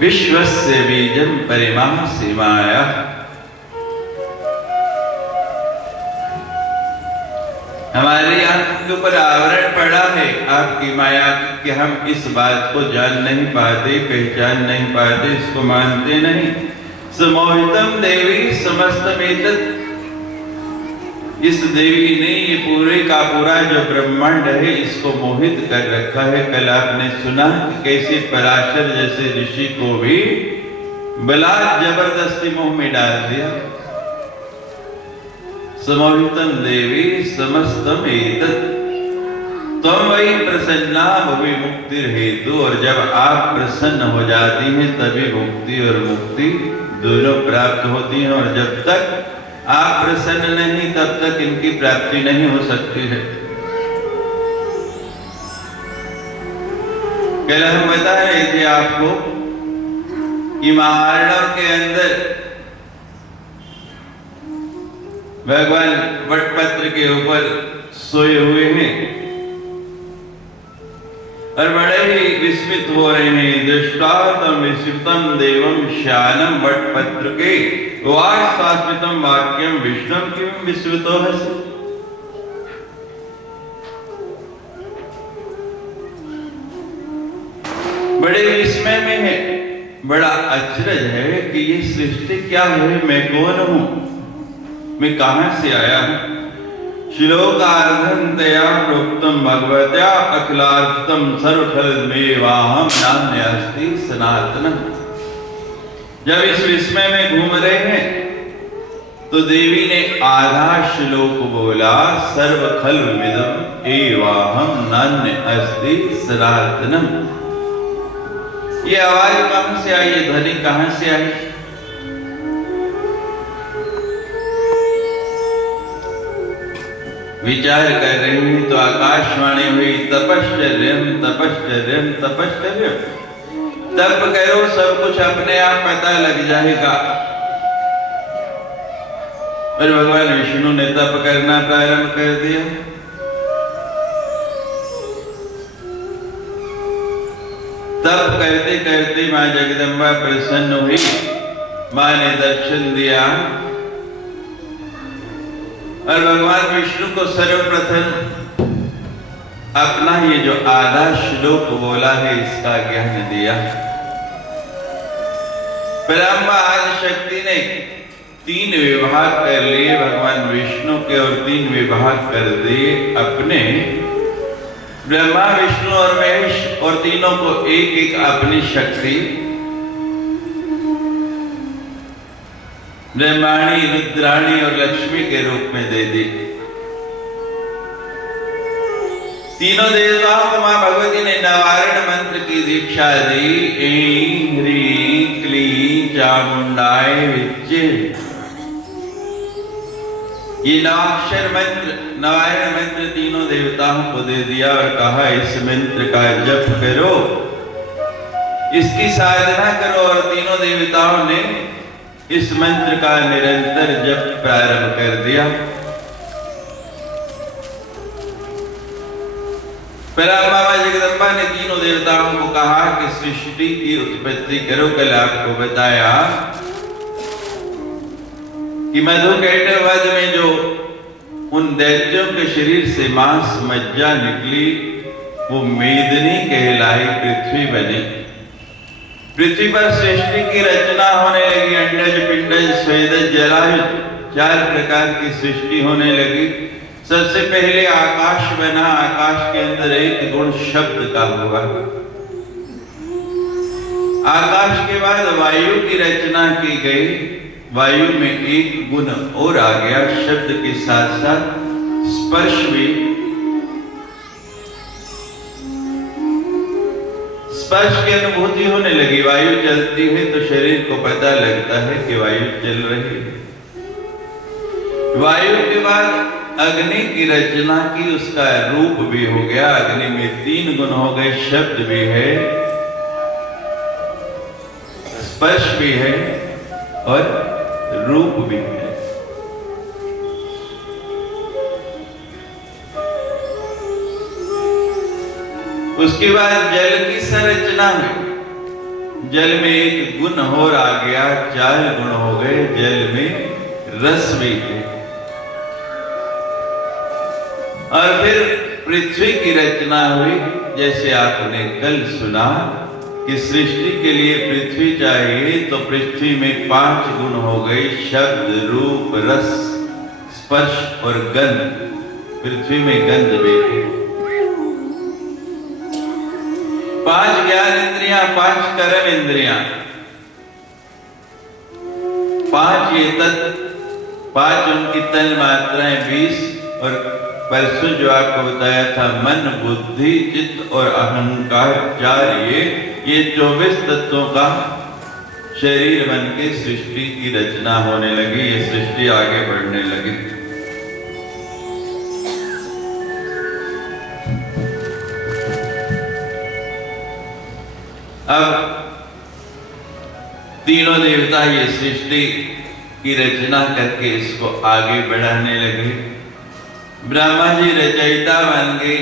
विश्वस्य बीजं परिमासी माया। हमारे आंख के ऊपर आवरण पड़ा है आपकी माया कि हम इस बात को जान नहीं पाते, पहचान नहीं पाते, इसको मानते नहीं। समोहितम देवी समस्तमेतत्, इस देवी ने ये पूरे का पूरा जो ब्रह्मांड है इसको मोहित कर रखा है। कल आपने सुना कि कैसे पराशर जैसे ऋषि को भी बलात् जबरदस्ती मोह में डाल दिया। समोहितम देवी समस्तम एतत् त्वं वै प्रसन्ना भुवि मुक्तिर्हेतु। और जब आप प्रसन्न हो जाती हैं तभी मुक्ति और मुक्ति दोनों प्राप्त होती हैं, और जब तक आप प्रसन्न नहीं तब तक इनकी प्राप्ति नहीं हो सकती है। कल हम बता रहे थे आपको कि महारणों के अंदर भगवान वटपत्र के ऊपर सोए हुए हैं और बड़े ही विस्मित हो रहे हैं। दृष्टातम विस्मितम देवम श्यानम वटपत्र के वाक्यम वाक्यम विष्णुम किम विस्मितो हसि। बड़े विस्मय में है बड़ा अचरज है कि ये सृष्टि क्या है, मैं कौन हूं, मैं कहां से आया हूं। श्लोकार्धन्तया प्रोक्तम भगवत्या अखिलार्थम सर्वफलमेवाहं नान्यस्ति सनातनम्। जब इस विस्मय में घूम रहे हैं तो देवी ने आधा श्लोक बोला, सर्वखलमिदं एवाहं नान्यस्ति सनातनम्। ये आवाज कहां से आई, ये ध्वनि कहां से आई? विचार कर रहे हैं तो आकाशवाणी हुई, तपश्चर्यम तपश्चर्यम तपश्चर्यम। तप करो, सब कुछ अपने आप पता लग जाएगा। पर भगवान विष्णु ने तप करना प्रारंभ कर दिया। तप करते करते मां जगदम्बा प्रसन्न हुई, मां ने दर्शन दिया और भगवान विष्णु को सर्वप्रथम अपना ये जो आधा श्लोक बोला है इसका ज्ञान दिया। ब्रह्मा आदिशक्ति ने 3 विभाग कर लिए भगवान विष्णु के और 3 विभाग कर दिए अपने। ब्रह्मा विष्णु और महेश और तीनों को एक एक अपनी शक्ति, ब्रह्माणी, रुद्राणी और लक्ष्मी के रूप में दे दी। तीनों देवताओं को मां भगवती ने नवारण मंत्र की दीक्षा दी। ऐं ह्रीं क्लीं चामुंडाय विच्चे। ये नवाक्षर मंत्र, नवारण मंत्र तीनों देवताओं को दे दिया और कहा इस मंत्र का जप करो, इसकी साधना करो। और तीनों देवताओं ने इस मंत्र का निरंतर जप प्रारंभ कर दिया। बाबा जगदम्बा ने तीनों देवताओं को कहा कि सृष्टि की उत्पत्ति करो। कल आपको बताया कि मधुकैटभ वध में जो उन दैत्यों के शरीर से मांस मज्जा निकली वो मेदिनी कहलाई पृथ्वी बनी। पृथ्वी पर सृष्टि की रचना होने लगी। अंडज, पिंडज, स्वेदज, जलायुज 4 प्रकार की सृष्टि होने लगी। सबसे पहले आकाश बना। आकाश के अंदर एक गुण शब्द का हुआ। आकाश के बाद वायु की रचना की गई। वायु में एक गुण और आ गया, शब्द के साथ साथ स्पर्श भी। स्पर्श की अनुभूति होने लगी। वायु चलती है तो शरीर को पता लगता है कि वायु चल रही है। वायु के बाद अग्नि की रचना की, उसका रूप भी हो गया। अग्नि में 3 गुण हो गए, शब्द भी है, स्पर्श भी है और रूप भी है। उसके बाद जल की संरचना में, जल में एक गुण और आ गया, 4 गुण हो गए। जल में रस भी है। और फिर पृथ्वी की रचना हुई। जैसे आपने कल सुना कि सृष्टि के लिए पृथ्वी चाहिए तो पृथ्वी में 5 गुण हो गए, शब्द, रूप, रस, स्पर्श और गंध। पृथ्वी में गंध भी है। 5 ज्ञान इंद्रियां, 5 कर्म इंद्रियां, 5 ये तत्व, 5 उनकी तन मात्राएं 20। और परसों जो आपको बताया था मन, बुद्धि, चित्त और अहंकार 4, ये 24 तत्वों का शरीर बन के सृष्टि की रचना होने लगी। ये सृष्टि आगे बढ़ने लगी। अब तीनों देवता ये सृष्टि की रचना करके इसको आगे बढ़ाने लगे। ब्रह्मा जी रचयिता बन गए,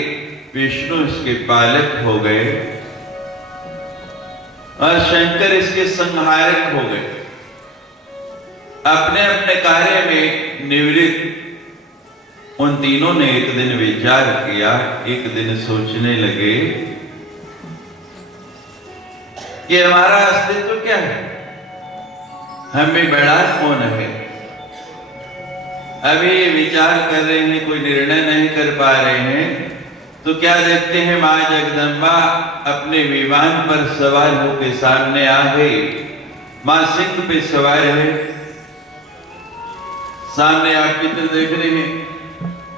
विष्णु इसके पालक हो गए और शंकर इसके संहारक हो गए। अपने अपने कार्य में निवृत्त उन तीनों ने एक दिन विचार किया। एक दिन सोचने लगे कि हमारा अस्तित्व क्या है, हम में बड़ा कौन है। अभी विचार कर रहे हैं, कोई निर्णय नहीं कर पा रहे हैं, तो क्या देखते हैं माँ जगदम्बा अपने विमान पर सवार होकर सामने आ गई। माँ सिंह पे सवार है, सामने आप चित्र देख रहे हैं,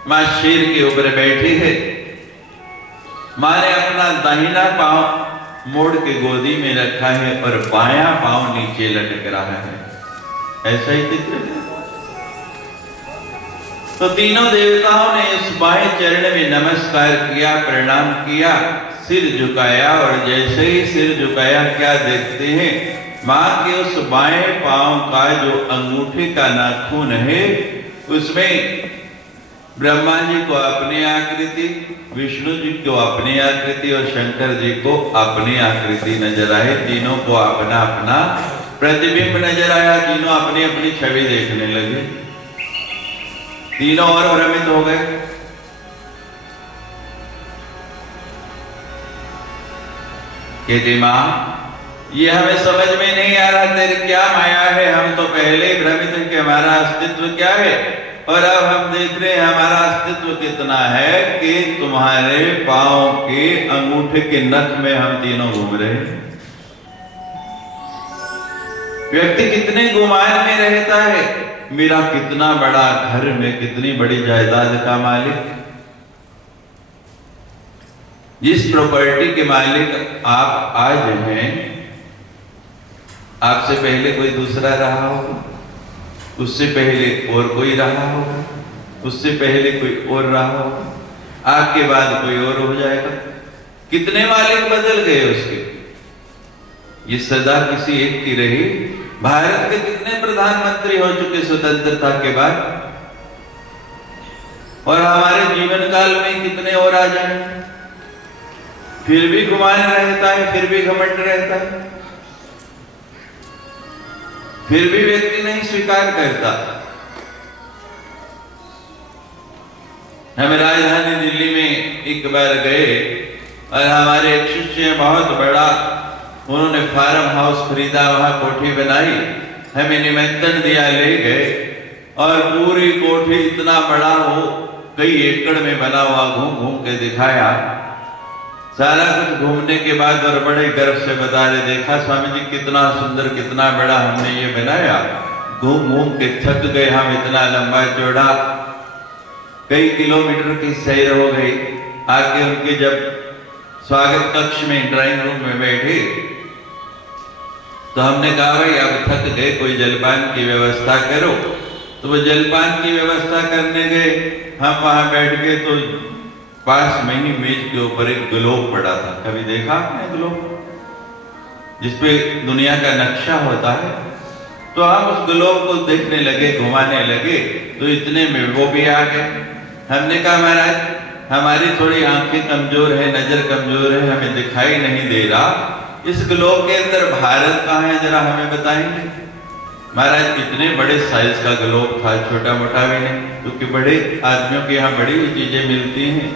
माँ शेर के ऊपर बैठी है। माँ ने अपना दाहिना पांव मोड़ के गोदी में रखा है और बायां पांव नीचे लटक रहा है, ऐसा ही चित्र है। तो तीनों देवताओं ने इस बाएं चरण में नमस्कार किया, प्रणाम किया, सिर झुकाया, और जैसे ही सिर झुकाया क्या देखते हैं, मां के उस बाएं पांव का जो अंगूठे का नाखून है उसमें ब्रह्मा जी को अपनी आकृति, विष्णु जी को अपनी आकृति और शंकर जी को अपनी आकृति नजर आए। तीनों को अपना अपना प्रतिबिंब नजर आया, तीनों अपनी अपनी छवि देखने लगे। तीनों और भ्रमित हो गए। कहती मां, ये हमें समझ में नहीं आ रहा तेरी क्या माया है, हम तो पहले ही भ्रमित हैं कि हमारा अस्तित्व क्या है, और अब हम देख रहे हैं हमारा अस्तित्व कितना है कि तुम्हारे पांव के अंगूठे के नख में हम तीनों घूम रहे हैं। व्यक्ति कितने गुमान में रहता है, मेरा कितना बड़ा घर में कितनी बड़ी जायदाद का मालिक, जिस प्रॉपर्टी के मालिक आप आज हैं, आपसे पहले कोई दूसरा रहा होगा, उससे पहले और कोई रहा होगा, उससे पहले कोई और रहा होगा, आपके बाद कोई और हो जाएगा। कितने मालिक बदल गए उसके, ये सदा किसी एक की रही। भारत के कितने प्रधानमंत्री हो चुके स्वतंत्रता के बाद, और हमारे जीवन काल में कितने और आ जाए, फिर भी गुमान रहता है, फिर भी घमंड रहता है, फिर भी व्यक्ति नहीं स्वीकार करता। हम राजधानी दिल्ली में एक बार गए और हमारे एक शिष्य बहुत बड़ा, उन्होंने फार्म हाउस खरीदा, वहां कोठी बनाई, हमें निमंत्रण दिया, ले गए, और पूरी कोठी इतना बड़ा हो, कई एकड़ में बना हुआ, घूम घूम के दिखाया। सारा कुछ घूमने के बाद और बड़े गर्व से बता रहे, देखा स्वामी जी कितना सुंदर, कितना बड़ा हमने ये बनाया, घूम घूम के थक गए हम, इतना लंबा चौड़ा, कई किलोमीटर की सैर हो गई। आके उनके जब स्वागत कक्ष में ड्राइंग रूम में बैठे तो हमने कहा भाई अब थक गए, कोई जलपान की व्यवस्था करो। तो वो जलपान की व्यवस्था करने गए, हम वहां बैठ गए तो पास में ही मेज के ऊपर एक ग्लोब पड़ा था। कभी देखा आपने ग्लोब, जिसपे दुनिया का नक्शा होता है? तो हम उस ग्लोब को देखने लगे, घुमाने लगे, तो इतने में वो भी आ गए। हमने कहा महाराज हमारी थोड़ी आंखें कमजोर है, नजर कमजोर है, हमें दिखाई नहीं दे रहा, इस ग्लोब के अंदर भारत कहाँ है, जरा हमें बताएंगे? महाराज इतने बड़े साइज का ग्लोब था, छोटा मोटा भी नहीं, क्योंकि बड़े आदमियों के यहाँ बड़ी हुई चीजें मिलती हैं।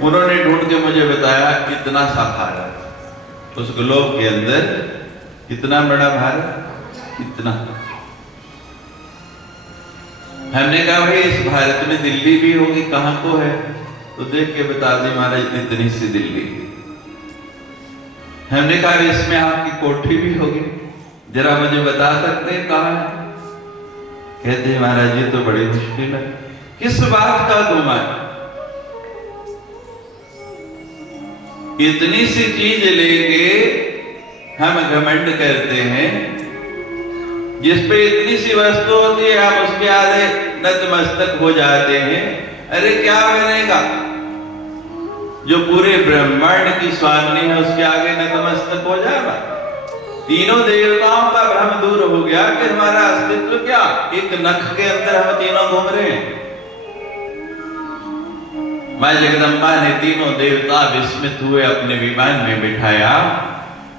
उन्होंने ढूंढ के मुझे बताया इतना सा भारत, उस ग्लोब के अंदर कितना बड़ा भारत, इतना। हमने कहा भाई इस भारत में दिल्ली भी होगी, कहाँ को है? तो देख के बता दी महाराज इतनी सी दिल्ली। हमने कहा इसमें आपकी कोठी भी होगी, जरा मुझे बता सकते हैं कहाँ है? कहते हैं महाराज ये तो बड़ी मुश्किल है। किस बात का गुमान? इतनी सी चीज लेके हम घमंड करते हैं, जिसपे इतनी सी वस्तु होती है हम उसके आगे नतमस्तक हो जाते हैं। अरे क्या बनेगा? जो पूरे ब्रह्मांड की स्वामिनी है उसके आगे नतमस्तक हो जाएगा। तीनों देवताओं का भ्रम दूर हो गया कि हमारा अस्तित्व क्या, एक नख के अंदर हम तीनों घूम रहे हैं। मां जगदम्बा ने तीनों देवता विस्मित हुए, अपने विमान में बिठाया।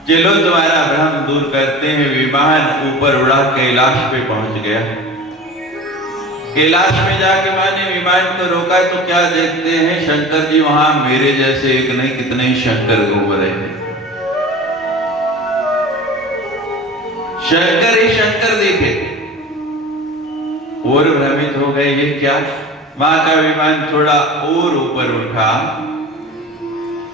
चलो तुम्हारा भ्रम दूर करते हैं। विमान ऊपर उड़ा कैलाश पे पहुंच गया। कैलाश में जाके मां ने विमान को रोका तो क्या देखते हैं, शंकर जी वहां मेरे जैसे एक नहीं कितने ही शंकर घूम रहे हैं। शंकर ही शंकर देखे और भ्रमित हो गए, ये क्या। मां का विमान थोड़ा और ऊपर उठा,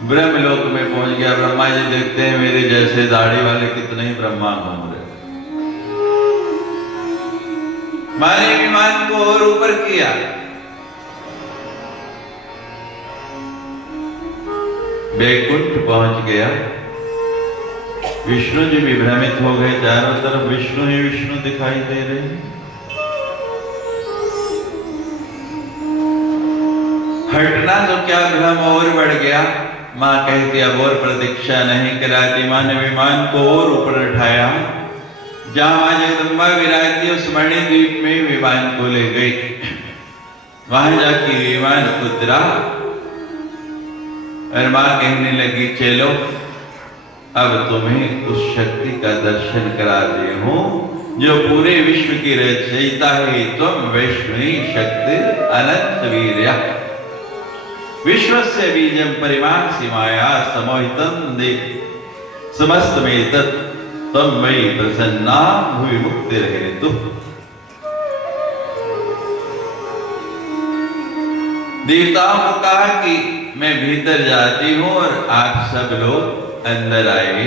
ब्रह्मलोक में पहुंच गया। ब्रह्मा जी देखते हैं मेरे जैसे दाढ़ी वाले कितने ही ब्रह्मा घूम रहे। मां ने विमान को और ऊपर किया, बैकुंठ पहुंच गया। विष्णु जी भी भ्रमित हो गए, चारों तरफ विष्णु ही विष्णु दिखाई दे रहे हैं। हटना तो क्या, भ्रम और बढ़ गया। मां कहती अब और प्रतीक्षा नहीं कराती। मां ने विमान को और ऊपर उठाया, जहां मां जगदम्बा विराजती उस मणिद्वीप में विमान को ले गई। वहां जाके विमान उतरा और मां कहने लगी, चलो अब तुम्हें उस शक्ति का दर्शन कराती हूं जो पूरे विश्व की रचयिता है। तुम वैष्णवी शक्ति अनंत वीर्या विश्वस्य बीजं परिमांसि माया समोहितं दे समस्त में तत् तम मयि प्रसन्ना भुवि मुक्तिर्हेतु। देवताओं को कहा कि मैं भीतर जाती हूं और आप सब लोग अंदर आए।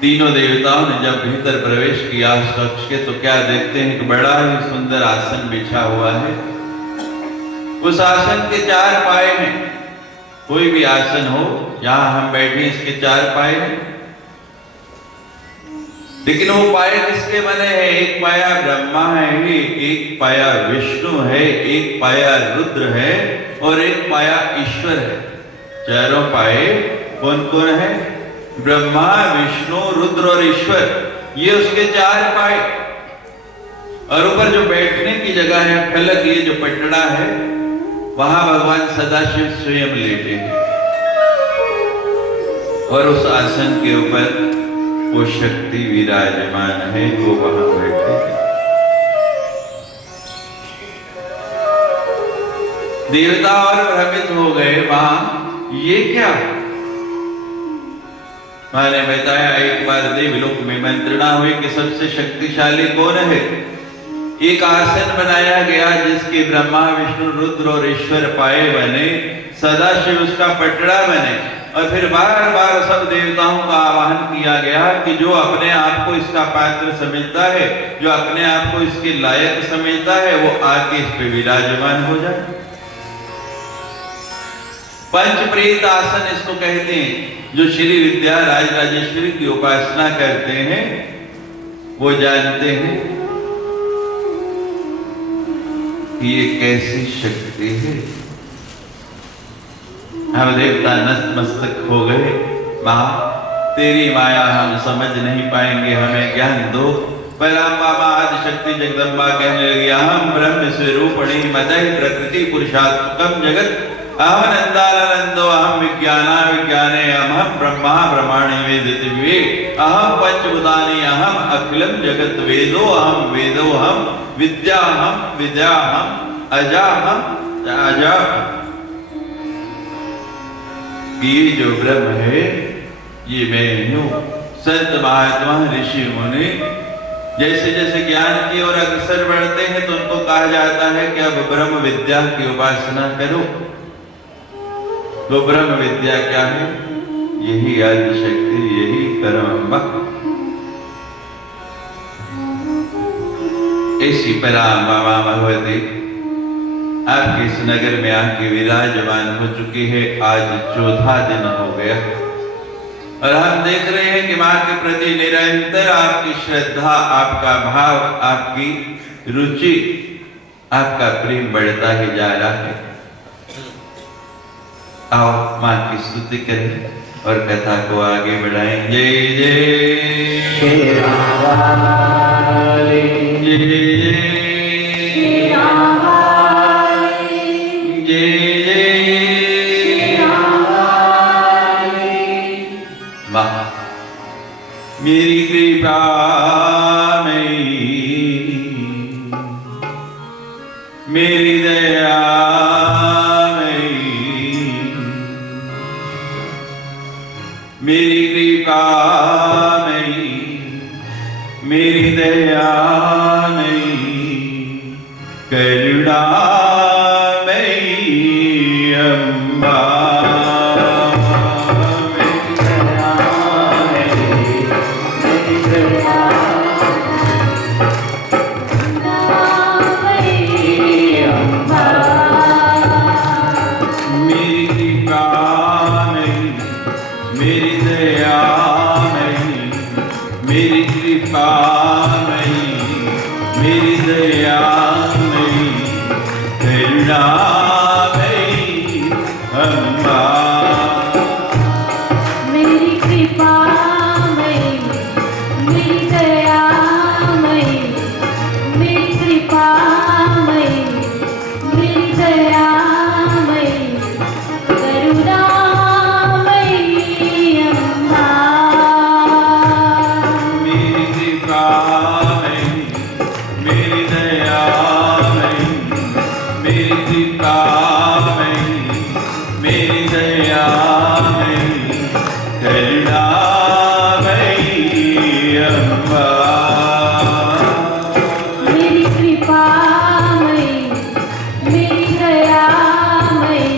तीनों देवताओं ने जब भीतर प्रवेश किया उस कक्ष के, तो क्या देखते हैं कि बड़ा ही सुंदर आसन बिछा हुआ है। उस आसन के 4 पाए हैं। कोई भी आसन हो जहां हम बैठे, इसके 4 पाए हैं। लेकिन वो पाए किसके बने हैं? एक पाया ब्रह्मा है, एक पाया विष्णु है, एक पाया रुद्र है और एक पाया ईश्वर है। चारों पाए कौन कौन है? ब्रह्मा, विष्णु, रुद्र और ईश्वर, ये उसके 4 पाए। और ऊपर जो बैठने की जगह है, फलक, ये जो पटड़ा है, वहां भगवान सदाशिव स्वयं लेटे हैं। और उस आसन के ऊपर वो शक्ति विराजमान है, वो वहां बैठे हैं। देवता और भ्रमित हो गए, मां ये क्या? मां ने बताया, एक बार देवलोक में मंत्रणा हुई कि सबसे शक्तिशाली कौन है। एक आसन बनाया गया जिसके ब्रह्मा, विष्णु, रुद्र और ईश्वर पाए बने, सदाशिव उसका पटड़ा बने। और फिर बार बार सब देवताओं का आवाहन किया गया कि जो अपने आप को इसका पात्र समझता है, जो अपने आप को इसके लायक समझता है, वो आके इस पे विराजमान हो जाए। पंचप्रेत आसन इसको कहते हैं। जो श्री विद्या राजराजेश्वरी की उपासना करते हैं वो जानते हैं कि ये कैसी शक्ति है। हम देवता नतमस्तक हो गए, मां तेरी माया हम समझ नहीं पाएंगे, हमें ज्ञान दो। पराम्बा मां आदिशक्ति जगदम्बा कहने लगी, अहम ब्रह्म स्वरूपिणी मदः प्रकृति पुरुषात्मकं जगत अहम नंदानंदो अहम विज्ञाना विज्ञाने अहम ब्रह्मा ब्रह्माणि वेदित विवेक अहम पंचभूतानि अहम अखिलम जगत वेदो हम विद्या हम अजा हम अजा। ये जो ब्रह्म है ये मैं हूं। संत महात्मा ऋषि मुनि जैसे जैसे ज्ञान की ओर अग्रसर बढ़ते हैं तो उनको कहा जाता है कि अब ब्रह्म विद्या की उपासना करो। तो ब्रह्म विद्या क्या है? यही आदिशक्ति, यही परम ऐसी पराम्बा भगवती आपके इस नगर में आके विराजमान हो चुकी है। आज 14वां दिन हो गया और हम देख रहे हैं कि मां के प्रति निरंतर आपकी श्रद्धा, आपका भाव, आपकी रुचि, आपका प्रेम बढ़ता ही जा रहा है। आओ मां की स्तुति करें और कथा को आगे बढ़ाएं। जय जय मेरी कृपा मेरी दया मेरी कृपा मेरी दया नहीं करुणामयी अम्बा। मेरी दया नहीं मेरी कृपा नहीं मेरी दया नहीं करुणामयी अम्बा। मेरी कृपा नहीं मेरी दया नहीं मेरी कृपा नहीं मेरी दया नहीं करुणा मेरी दया नहीं करुणामयी अम्बा। मेरी कृपा नहीं मेरी दया नहीं मेरी कृपा नहीं मेरी दया नहीं करुणामयी अम्बा। मेरी कृपा नहीं मेरी दया नहीं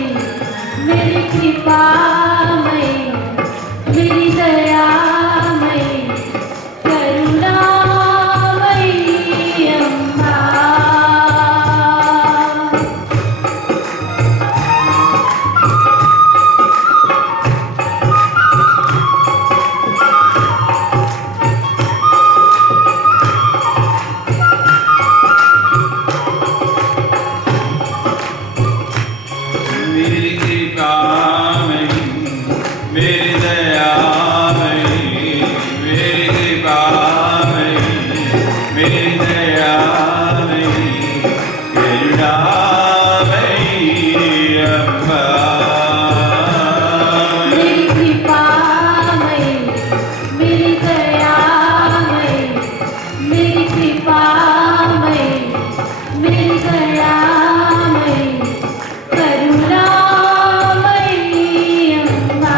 मेरी कृपा नहीं मेरी दया नहीं करुणामयी अम्बा। मेरी कृपा नहीं मेरी दया नहीं मेरी कृपा नहीं मेरी दया नहीं करुणामयी अम्बा। मेरी कृपा नहीं मेरी दया नहीं मेरी कृपा नहीं मेरी दया नहीं करुणामयी अम्बा।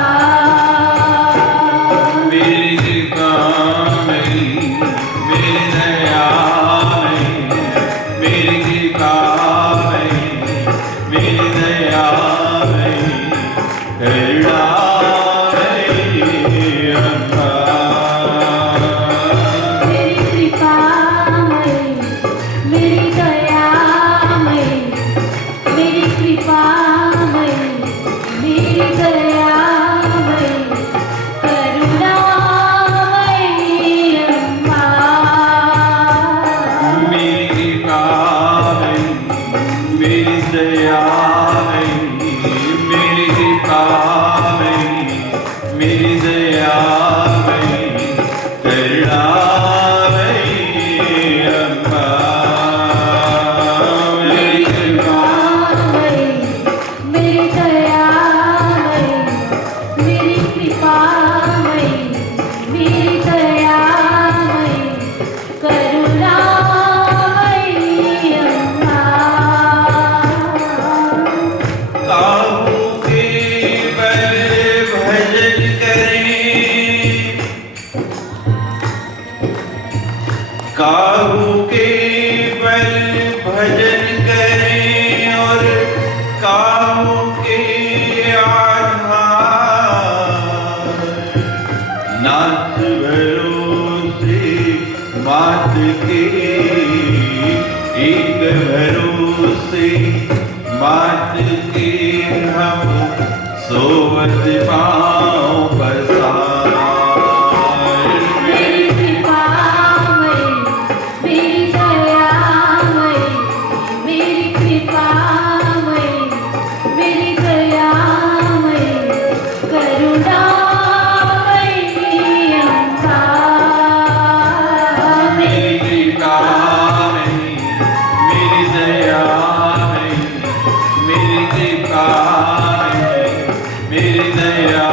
मेरी कृपा नहीं मेरी दया नहीं मेरी कृपा नहीं मेरी दया नहीं करुणामयी अम्बा। मेरी कृपा नहीं मेरी दया नहीं मेरी कृपा नहीं मेरी दया नहीं करुणामयी अम्बा। मेरी कृपा नहीं मेरी दया नहीं मेरी कृपा नहीं मेरी दया नहीं करुणामयी अम्बा। काहू के बल भजन करें काहू के बल भजन करें और काहू के आधार नाथ भरोसे मात के एक भरोसे मात के हम सोवत पाँव पसार। मेरी कृपा नहीं मेरी दया नहीं मेरी कृपा नहीं मेरी दया नहीं करुणामयी अम्बा। मेरी कृपा नहीं मेरी दया नहीं मेरी कृपा नहीं मेरी दया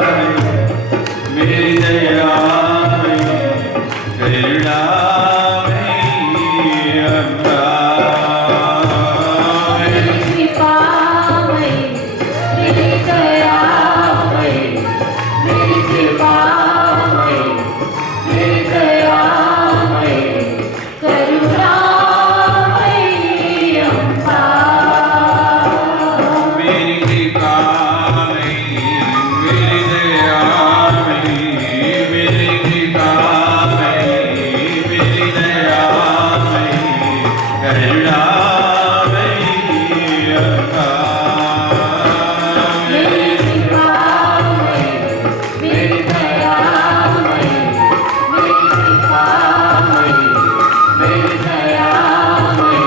में, मेरी दया में, करुणा में अम्बा। मेरी कृपा में, मेरी दया में, मेरी कृपा में, मेरी दया में, करुणा में अम्बा। मेरी कृपा में, मेरी दया में, मेरी कृपा में, मेरी दया में, करुणा में अम्बा। मेरी कृपा में, मेरी दया में, मेरी कृपा में, मेरी दया में,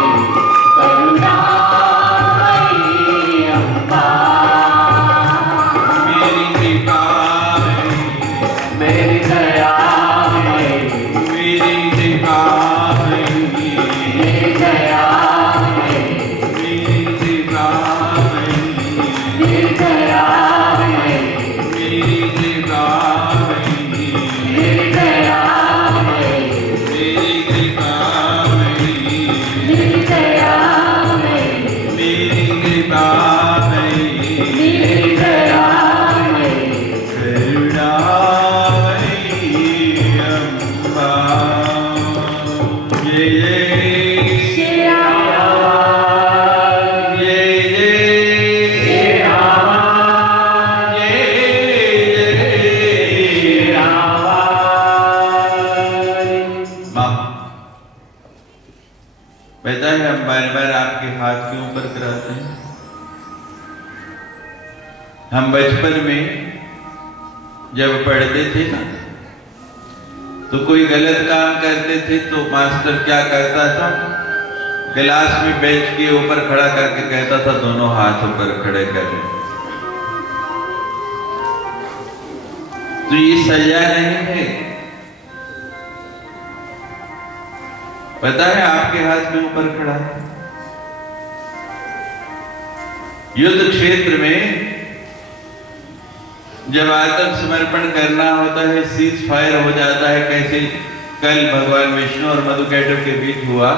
करुणा में अम्बा। मेरी कृपा में, मेरी दया में, मेरी कृपा में, मेरी दया में, मेरी कृपा में, मेरी दया में, मेरी कृपा में, मेरी दया में, मेरी कृपा में, मेरी दया में, मेरी कृपा में, मेरी दया में, करुणा में अम्बा। जय जय श्री राम। जय जय माँ, पता है हम बार बार आपके हाथ क्यों ऊपर कराते हैं? हम बचपन में जब पढ़ते थे ना, तो कोई गलत काम करते थे तो मास्टर क्या करता था, क्लास में बेंच के ऊपर खड़ा करके कहता था दोनों हाथ ऊपर खड़े कर ले। तो ये सजा नहीं है। पता है आपके हाथ में ऊपर खड़ा है? युद्ध क्षेत्र में जब आत्म समर्पण करना होता है, सीज फायर हो जाता है, कैसे कल भगवान विष्णु और मधुकैटव के बीच हुआ,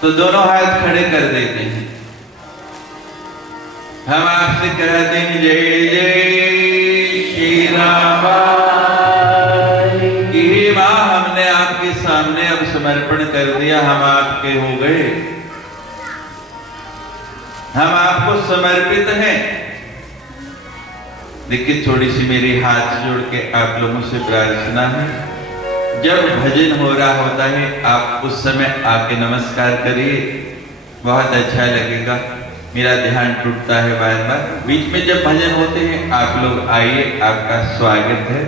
तो दोनों हाथ खड़े कर देते हैं। हम आपसे कहते हैं जय जय श्री राम कि हे माँ, हमने आपके सामने अब समर्पण कर दिया, हम आपके हो गए, हम आपको समर्पित हैं। लेकिन थोड़ी सी मेरी हाथ जोड़ के आप लोगों से प्रार्थना है, जब भजन हो रहा होता है आप उस समय आके नमस्कार करिए, बहुत अच्छा लगेगा। मेरा ध्यान टूटता है बार बार। बीच में जब भजन होते हैं आप लोग आइए, आपका स्वागत है।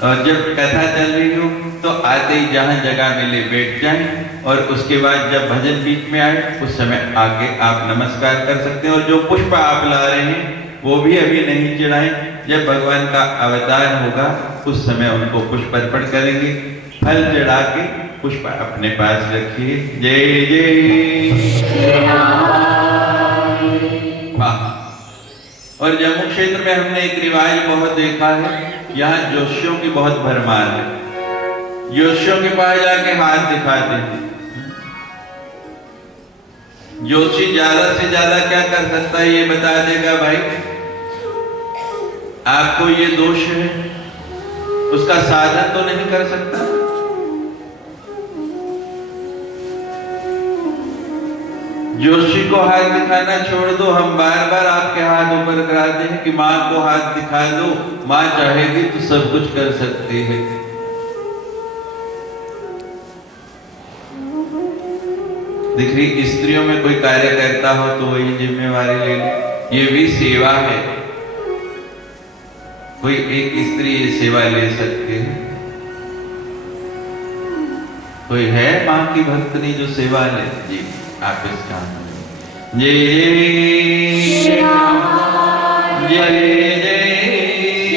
और जब कथा चल रही हो तो आते ही जहाँ जगह मिले बैठ जाएं, और उसके बाद जब भजन बीच में आए उस समय आके आप नमस्कार कर सकते हैं। और जो पुष्प आप ला रहे हैं वो भी अभी नहीं चढ़ाएं, जब भगवान का अवतार होगा उस समय उनको पुष्प अर्पण करेंगे। फल चढ़ा के पुष्प अपने पास रखिए। जय जय वाह। और जम्मू क्षेत्र में हमने एक रिवाज बहुत देखा है, यहाँ जोशियों की बहुत भरमार है। जोशियों के पास जाके हाथ दिखाते हैं। जोशी ज्यादा से ज्यादा क्या कर सकता है ये बता देगा भाई, आपको ये दोष है, उसका साधन तो नहीं कर सकता। जोशी को हाथ दिखाना छोड़ दो, हम बार बार आपके हाथ ऊपर कराते हैं कि माँ को हाथ दिखा दो, माँ चाहेगी तो सब कुछ कर सकती है। दिख रही स्त्रियों में कोई कार्य करता हो तो वही जिम्मेवारी ले ले, ये भी सेवा है। कोई एक स्त्री ये सेवा ले सकती है। कोई है माँ की भक्तनी जो सेवा ले? जी आप इसका जय जय जय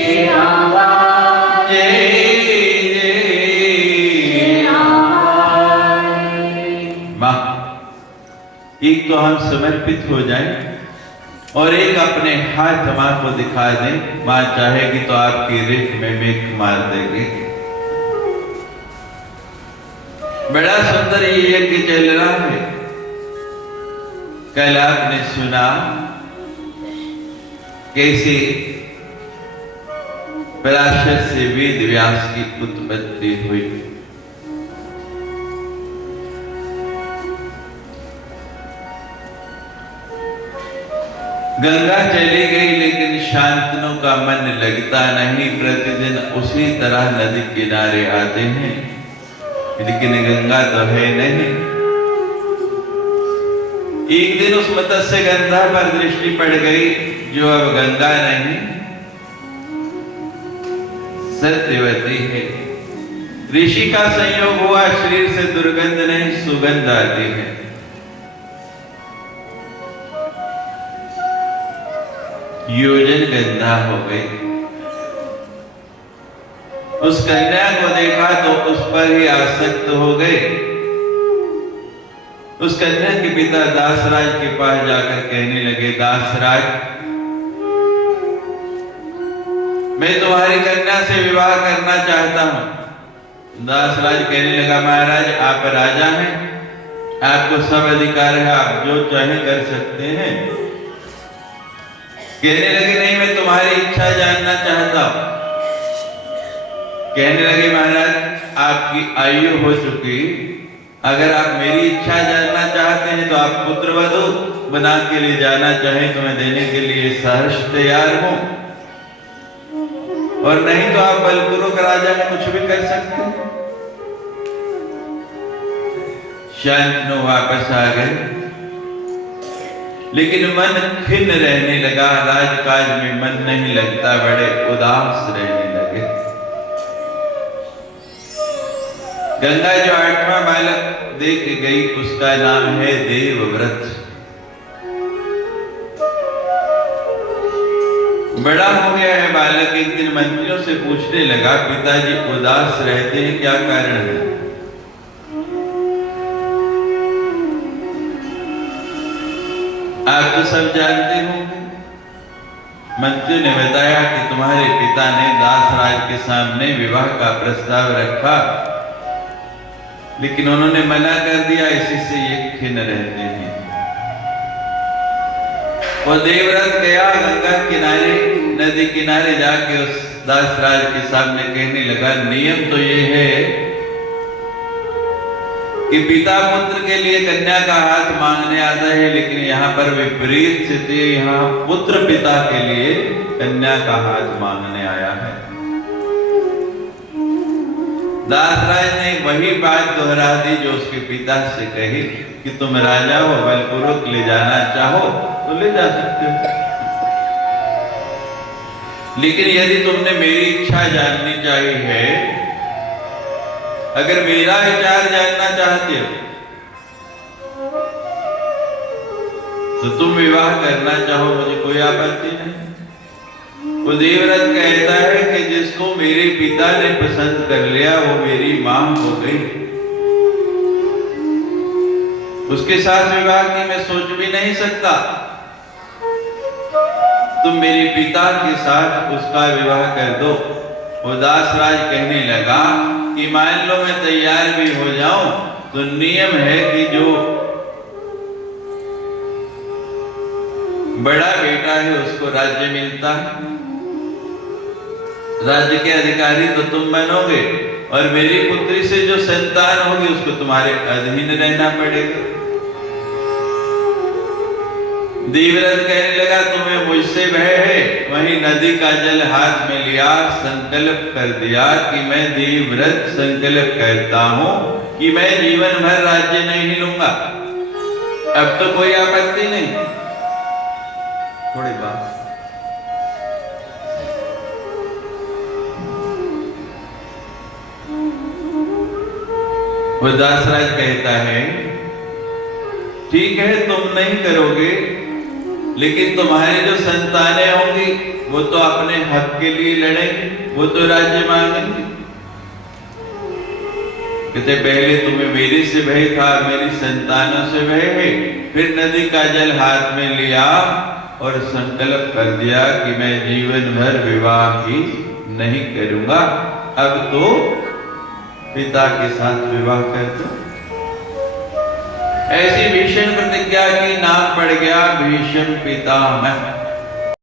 जय माँ। एक तो हम समर्पित हो जाएं और एक अपने हाथ मां को दिखा दें, मां चाहेगी तो आपकी रिट में मेघ मार देगी। बड़ा सुंदर ये यज्ञ चल रहा है। कल आपने सुना कैसे पराशर से वेद व्यास की उत्पत्ति हुई। गंगा चली गई लेकिन शांतनु का मन लगता नहीं, प्रतिदिन उसी तरह नदी किनारे आते हैं, लेकिन गंगा तो है नहीं। एक दिन उस मत्स्य गंधा पर दृष्टि पड़ गई जो अब गंगा नहीं सत्यवती है। ऋषि का संयोग हुआ, शरीर से दुर्गंध नहीं सुगंध आती है। योजन गंधा हो गई। उस कन्या को देखा तो उस पर ही आसक्त हो गए। उस कन्या के पिता दासराज के पास जाकर कहने लगे, दासराज मैं तुम्हारी कन्या से विवाह करना चाहता हूं। दासराज कहने लगा, महाराज आप राजा हैं, आपको सब अधिकार है, आप जो चाहे कर सकते हैं। कहने लगे, नहीं मैं तुम्हारी इच्छा जानना चाहता हूं। कहने लगे, महाराज आपकी आयु हो चुकी, अगर आप मेरी इच्छा जानना चाहते हैं तो आप पुत्रवधू बना के ले जाना चाहें तो मैं देने के लिए सहर्ष तैयार हूं, और नहीं तो आप बलपूर्वक राजा में कुछ भी कर सकते हैं। शांतनु वापस आ गए, लेकिन मन खिन्न रहने लगा, राजकाज में मन नहीं लगता, बड़े उदास रहने लगे। गंगा जो 8वां बालक दे के गई उसका नाम है देवव्रत। बड़ा हो गया है बालक, एक दिन मंत्रियों से पूछने लगा, पिताजी उदास रहते हैं, क्या कारण है? आप तो सब जानते होंगे। मंत्री ने बताया कि तुम्हारे पिता ने दासराज के सामने विवाह का प्रस्ताव रखा, लेकिन उन्होंने मना कर दिया, इसी से ये खिन्न रहते हैं। वो देवव्रत गया गंगा किनारे, नदी किनारे जाके उस दासराज के सामने कहने लगा, नियम तो ये है कि पिता पुत्र के लिए कन्या का हाथ मांगने आता है, लेकिन यहाँ पर विपरीत स्थिति, यहाँ पुत्र पिता के लिए कन्या का हाथ मांगने आया है। दासराज ने वही बात दोहरा दी जो उसके पिता से कही कि तुम राजा हो, बलपूर्वक ले जाना चाहो तो ले जा सकते हो, लेकिन यदि तुमने मेरी इच्छा जाननी चाहिए है, अगर मेरा विचार जानना चाहते हो तो तुम विवाह करना चाहो, मुझे कोई आपत्ति नहीं। वो देवव्रत कहता है कि जिसको मेरे पिता ने पसंद कर लिया वो मेरी मां हो गई, उसके साथ विवाह की मैं सोच भी नहीं सकता। तुम मेरे पिता के साथ उसका विवाह कर दो। वो दासराज कहने लगा कि मान लो मैं तैयार भी हो जाऊं तो नियम है कि जो बड़ा बेटा है उसको राज्य मिलता है, राज्य के अधिकारी तो तुम बनोगे, और मेरी पुत्री से जो संतान होगी उसको तुम्हारे अधीन रहना पड़ेगा। देवव्रत कहने लगा, तुम्हें मुझसे भय है? वहीं नदी का जल हाथ में लिया, संकल्प कर दिया कि मैं देवव्रत संकल्प करता हूं कि मैं जीवन भर राज्य नहीं लूंगा। अब तो कोई आपत्ति नहीं। थोड़ी बात वो दासराज कहता है, ठीक है तुम नहीं करोगे, लेकिन तुम्हारी जो संतानें होंगी वो तो अपने हक के लिए लड़ेंगे, वो तो राज्य मांगेंगे। कहते पहले तुम्हें मेरे से भय था, मेरी संतानों से भय है। फिर नदी का जल हाथ में लिया और संकल्प कर दिया कि मैं जीवन भर विवाह ही नहीं करूंगा, अब तो पिता के साथ विवाह कर दो। ऐसी भीषण प्रतिज्ञा की, नाम पड़ गया भीष्म पितामह।